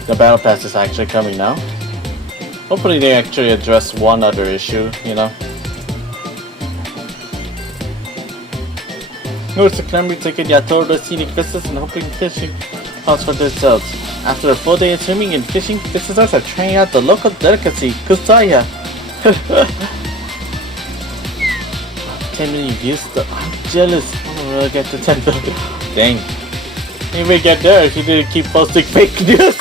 The Battle Pass is actually coming now. Hopefully they actually address one other issue, you know. It's a climbing ticket, Yatoura scenic vistas and hoping fishing spots for themselves. After a full day of swimming and fishing, visitors are trying out the local delicacy, kusaya. 10 million views though. I'm jealous. Oh, we'll get to 10 million. Dang. If we get there, he didn't keep posting fake news.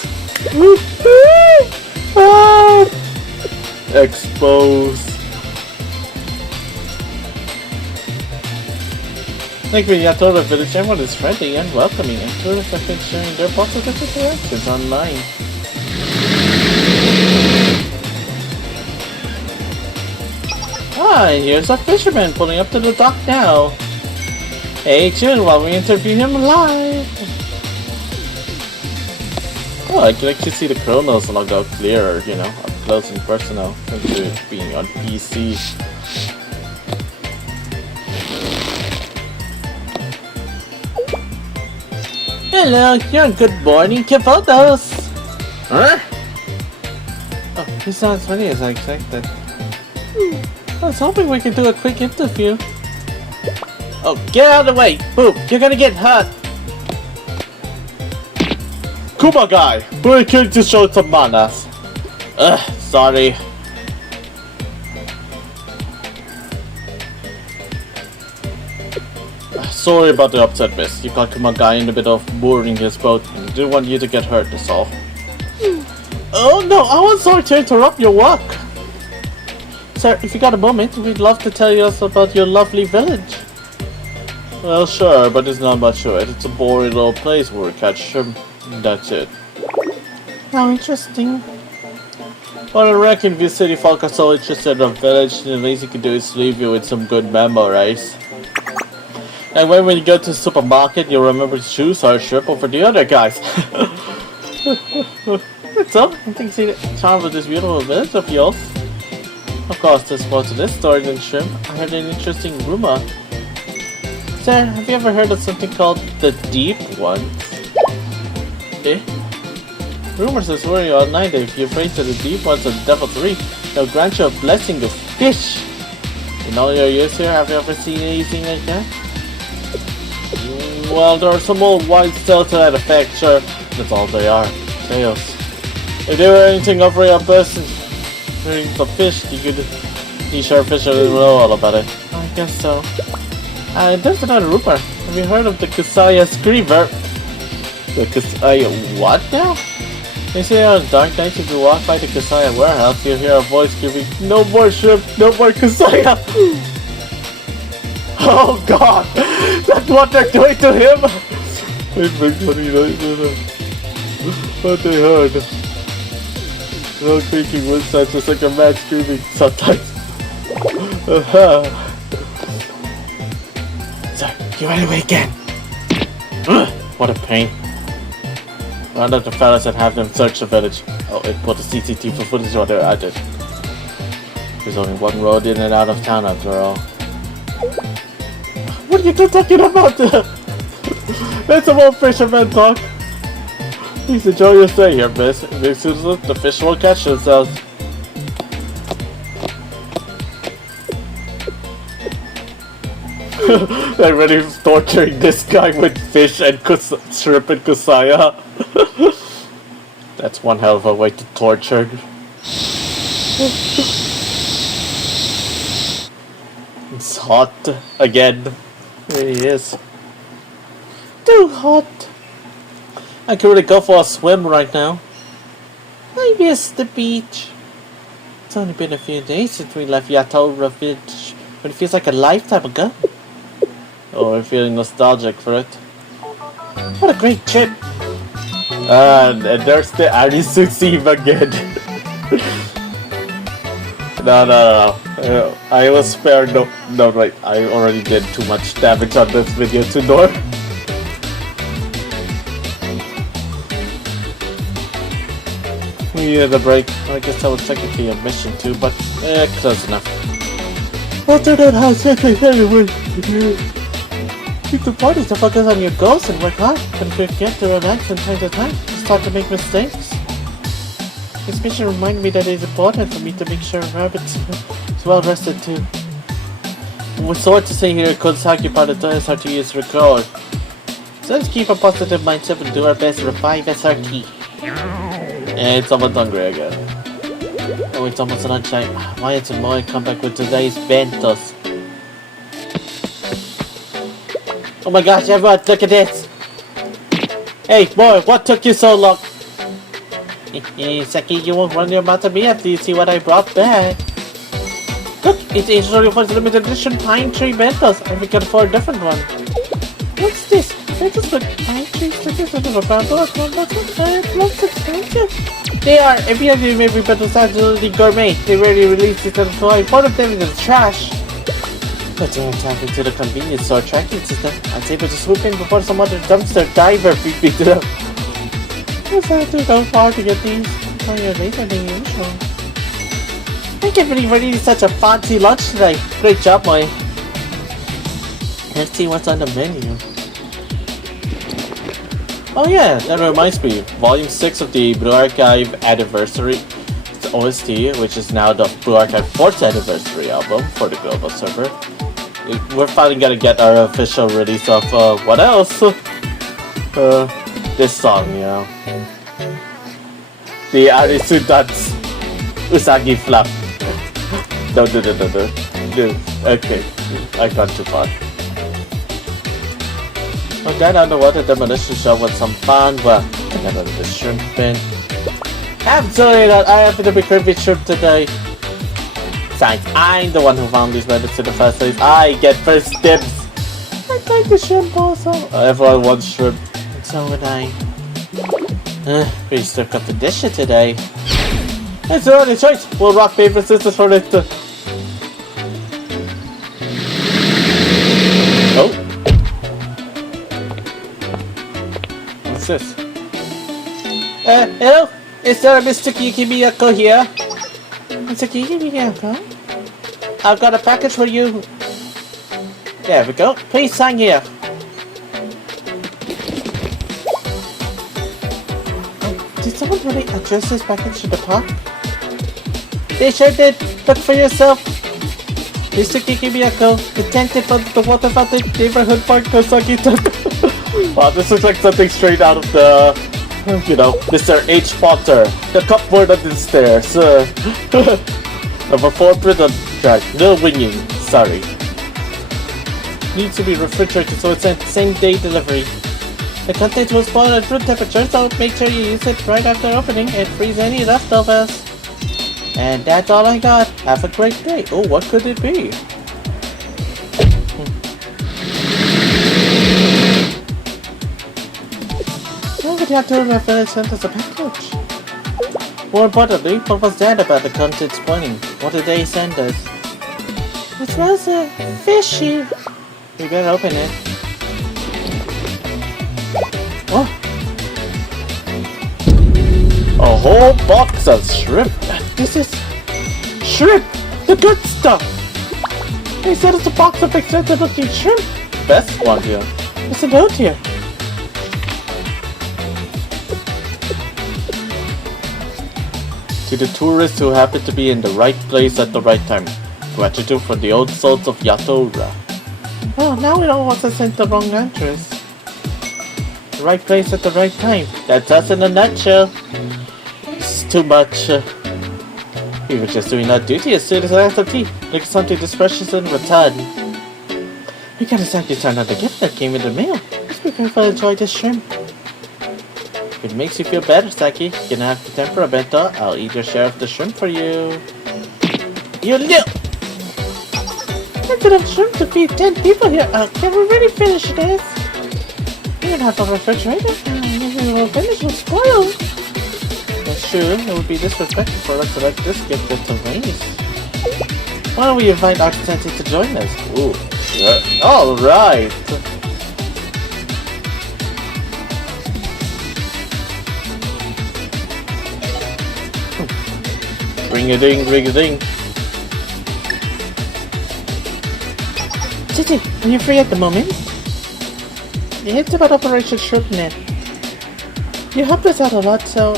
Exposed. Like with Yatoura Village, everyone is friendly and welcoming, and tourists have been sharing their positive interactions online. Ah, and here's a fisherman pulling up to the dock now. Hey, Jun, while we interview him live. Oh, I can actually see the chronos logo clearer, you know, up close and personal, compared to being on PC. Hello, you're on Good Morning Kivatas! Huh? Oh, this sounds funny as I expected. I was hoping we could do a quick interview. Oh, get out of the way! Boom! You're gonna get hurt! Kuma guy! We're here to show some manners. Sorry. Sorry about the upset, miss. You got Kuma guy in the middle of mooring his boat and didn't want you to get hurt, that's all. Oh no, I was sorry to interrupt your work. Sir, if you got a moment, we'd love to tell you about your lovely village. Well, sure, but there's not much to it. It's a boring little place where we catch shrimp. That's it. How interesting. But I reckon if you city folk are so interested in the village, the least you can do is leave you with some good memories. And when you go to the supermarket, you'll remember to choose our shrimp over the other guys. What's up? I think see the charm of this beautiful village of yours. Of course, there's more to this story than shrimp. I heard an interesting rumor. Sir, have you ever heard of something called The deep ones? eh? Rumors is worrying all night that if you pray to the deep ones of the Devil's Reef, they'll grant you a blessing of fish. In all your years here, have you ever seen anything like that? Well, there are some old wise tales to that effect, sure. That's all they are. Tales. If they were anything of real person, hearing the fish, you sure fish will know all about it. I guess so. There's another rumor. Have you heard of the Kusaya Screamer? The Kusaya what now? They say on dark nights if you walk by the Kusaya warehouse, you'll hear a voice screaming, "No more shrimp, no more Kusaya!" Oh god! That's what they're doing to him! It makes funny noise. What they heard. No thinking one side just like a man screaming sometimes. Sir, you ran away again. What a pain. Round up the fellas and have them search the village. Oh, it put the CCTV footage on there, I did. There's only one road in and out of town after all. What are you talking about? That's some old fisherman talk. Please enjoy your stay here, miss. If you the fish will catch themselves. They're ready for torturing this guy with fish and shrimp and kusaya. That's one hell of a way to torture. It's hot again. It really is. Too hot. I could really go for a swim right now. I miss the beach. It's only been a few days since we left Yatoura Village, but it feels like a lifetime ago. Oh, we're feeling nostalgic for it. What a great trip. And there's the Arisu team again. No. I was spared. No, right. I already did too much damage on this video to Nor. We needed a break. I guess that was technically a mission too, but close enough. After that house, anyway. Keep the parties to focus on your goals and work hard. But if you forget to relax from time to time, you start to make mistakes. This mission reminded me that it is important for me to make sure Rabbit is well rested too. We're sorry to say here, Kosaki part of the SRT is recalled. So let's keep a positive mindset and do our best to revive SRT. And it's almost hungry again. Oh, it's almost lunchtime. Why isn't Moy come back with today's bentos? Oh my gosh, everyone, look at this! Hey, boy, what took you so long? Saki, you won't run your mouth at me after you see what I brought back. Look, it's Angel for limited edition pine tree bentos, and we can afford a different one. What's this? Bentos with pine tree stickers and a brown door. Looks expensive. They are. Every other may be bentos absolutely gourmet. They rarely release this at a toy. One of them is in the trash. But they're tapping to the convenience store tracking system. I was able to swoop in before some other dumpster diver beat me to them. It's not too far to get these. Oh, you're later than usual. I can't believe we're eating such a fancy lunch today. Great job, Moy. Let's see what's on the menu. Oh yeah, that reminds me. Volume 6 of the Blue Archive Anniversary. It's OST, which is now the Blue Archive 4th Anniversary album for the global server. We're finally gonna get our official release of, what else? This song, you know. The Arisu Dance Usagi Flap. No. Okay, I got too far. Well, that underwater demolition show was some fun. Well, together with the shrimp bin. Absolutely not. I happen to be Kirby Shrimp today. Besides, I'm the one who found these medals in the first place. I get first dibs. I like the shrimp also. Everyone wants shrimp. And so would I. We still got the dish it today. It's your only choice. We'll rock, paper, scissors for it. Oh. What's this? Hello? Is there a Mr. Kikimiyako here? Mr. Kikimiyako? I've got a package for you. There we go. Please sign here. Did someone really address this package to the park? They sure did. Look for yourself. Mr. Kikimiyako, detective of the Water Fountain Neighborhood Park Kosaki. Wow, this looks like something straight out of the, you know, Mr. H. Potter. The cupboard on the stairs. Number 4 prison track. No winging. Sorry. Needs to be refrigerated so it's sent same day delivery. The contents will spoil at room temperature, so make sure you use it right after opening and freeze any leftovers. And that's all I got. Have a great day. Oh, what could it be? Why would Yatoura Village send us a package? More importantly, what was that about the contents spoiling? What did they send us? It smells fishy. We better open it. Oh, A whole box of shrimp. this is shrimp, the good stuff. They said it's a box of expensive looking shrimp. Best one here. There's a note here. To the tourists who happen to be in the right place at the right time. Gratitude for the old souls of Yatoura. Oh, now we know what to send the wrong address. The right place at the right time. That's us in a nutshell. It's too much. We were just doing our duty as soon as I had some tea. Look at something this precious and return. We gotta exactly turn out the gift that came in the mail. Let's be careful to enjoy this shrimp. If it makes you feel better, Saki, you can have the tempura bento. I'll eat your share of the shrimp for you. You little... That's enough shrimp to feed 10 people here. Can we really finish this? We don't have a refrigerator. If we will finish, we'll spoil. That's true. It would be disrespectful for us to let this gift go to waste. Why don't we invite our sensei to join us? Ooh. Yeah. Alright. Ring-a-ding, ring-a-ding. Titi, are you free at the moment? It's about Operation Shrimpnet. You helped us out a lot, so...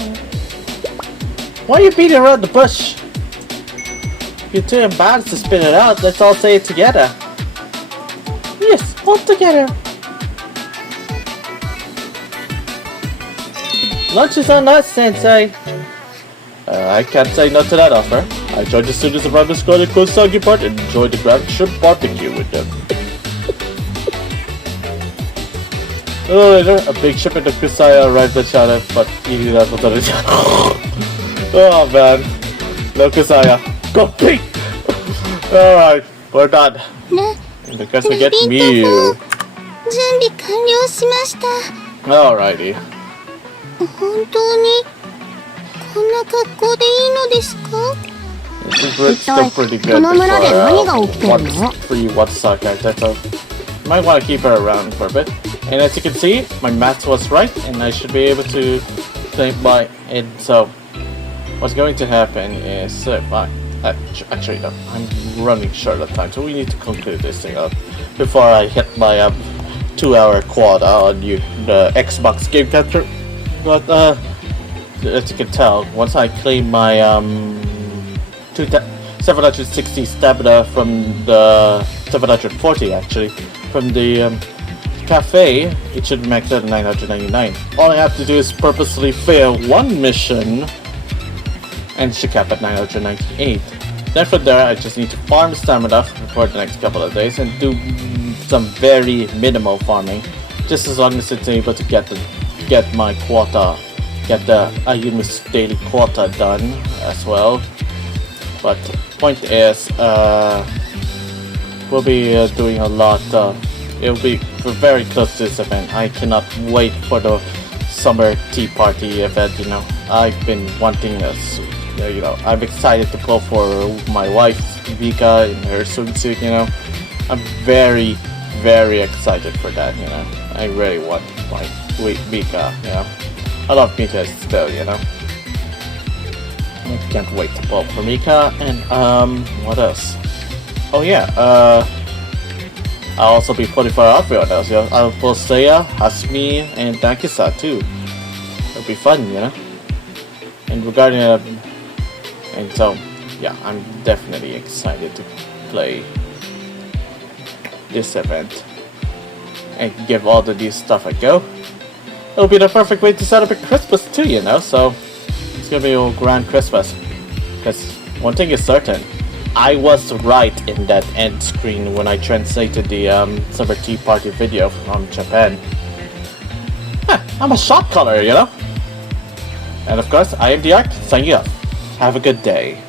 Why are you beating around the bush? If you're too embarrassed to spit it out, let's all say it together. Yes, all together. Lunch is on us, Sensei. I can't say no to that offer. I joined the students of Private School at Kosagi Park and enjoyed the ground shrimp barbecue with them. A little later, a big shipment of kusaya arrived at China, but eating that was on it. Oh man. No kusaya. Go pink! Alright, we're done. Because we get meal. 準備完了しました。 Alrighty. 本当にこんな格好でいいのですか？ It's still pretty good この村で何が起きてるの？ free Watsaka. That's a... Might want to keep her around for a bit. And as you can see, my math was right, and I should be able to think by it. So, what's going to happen is... actually, no, I'm running short of time, so we need to conclude this thing up before I hit my 2-hour quota on the Xbox game capture. But, as you can tell, once I claim my 760 stamina from the 740 actually from the cafe, it should max out at 999. All I have to do is purposely fail one mission and it should cap at 998. Then from there I just need to farm stamina for the next couple of days and do some very minimal farming, just as long as it's able to get my quota get the Ayumi's daily quota done as well. But point is, we'll be doing a lot. It'll be very close to this event. I cannot wait for the summer tea party event. You know, I've been wanting this. You know, I'm excited to go for my wife Vika in her swimsuit. You know, I'm very, very excited for that. You know, I really want my Vika. You know, I love Mika still. You know, I can't wait to pull for Mika. And what else? Oh yeah, I'll also be putting for outfit on those. You know, I'll pull Seiya, Hasumi, and Nakisa too. It'll be fun, you know. And regarding and so yeah, I'm definitely excited to play this event and give all the new stuff a go. It'll be the perfect way to celebrate Christmas too, you know. So it's gonna be a grand Christmas. Because one thing is certain. I was right in that end screen when I translated the summer tea party video from Japan. I'm a shot caller, you know? And of course, I am the Arc, signing off. Have a good day.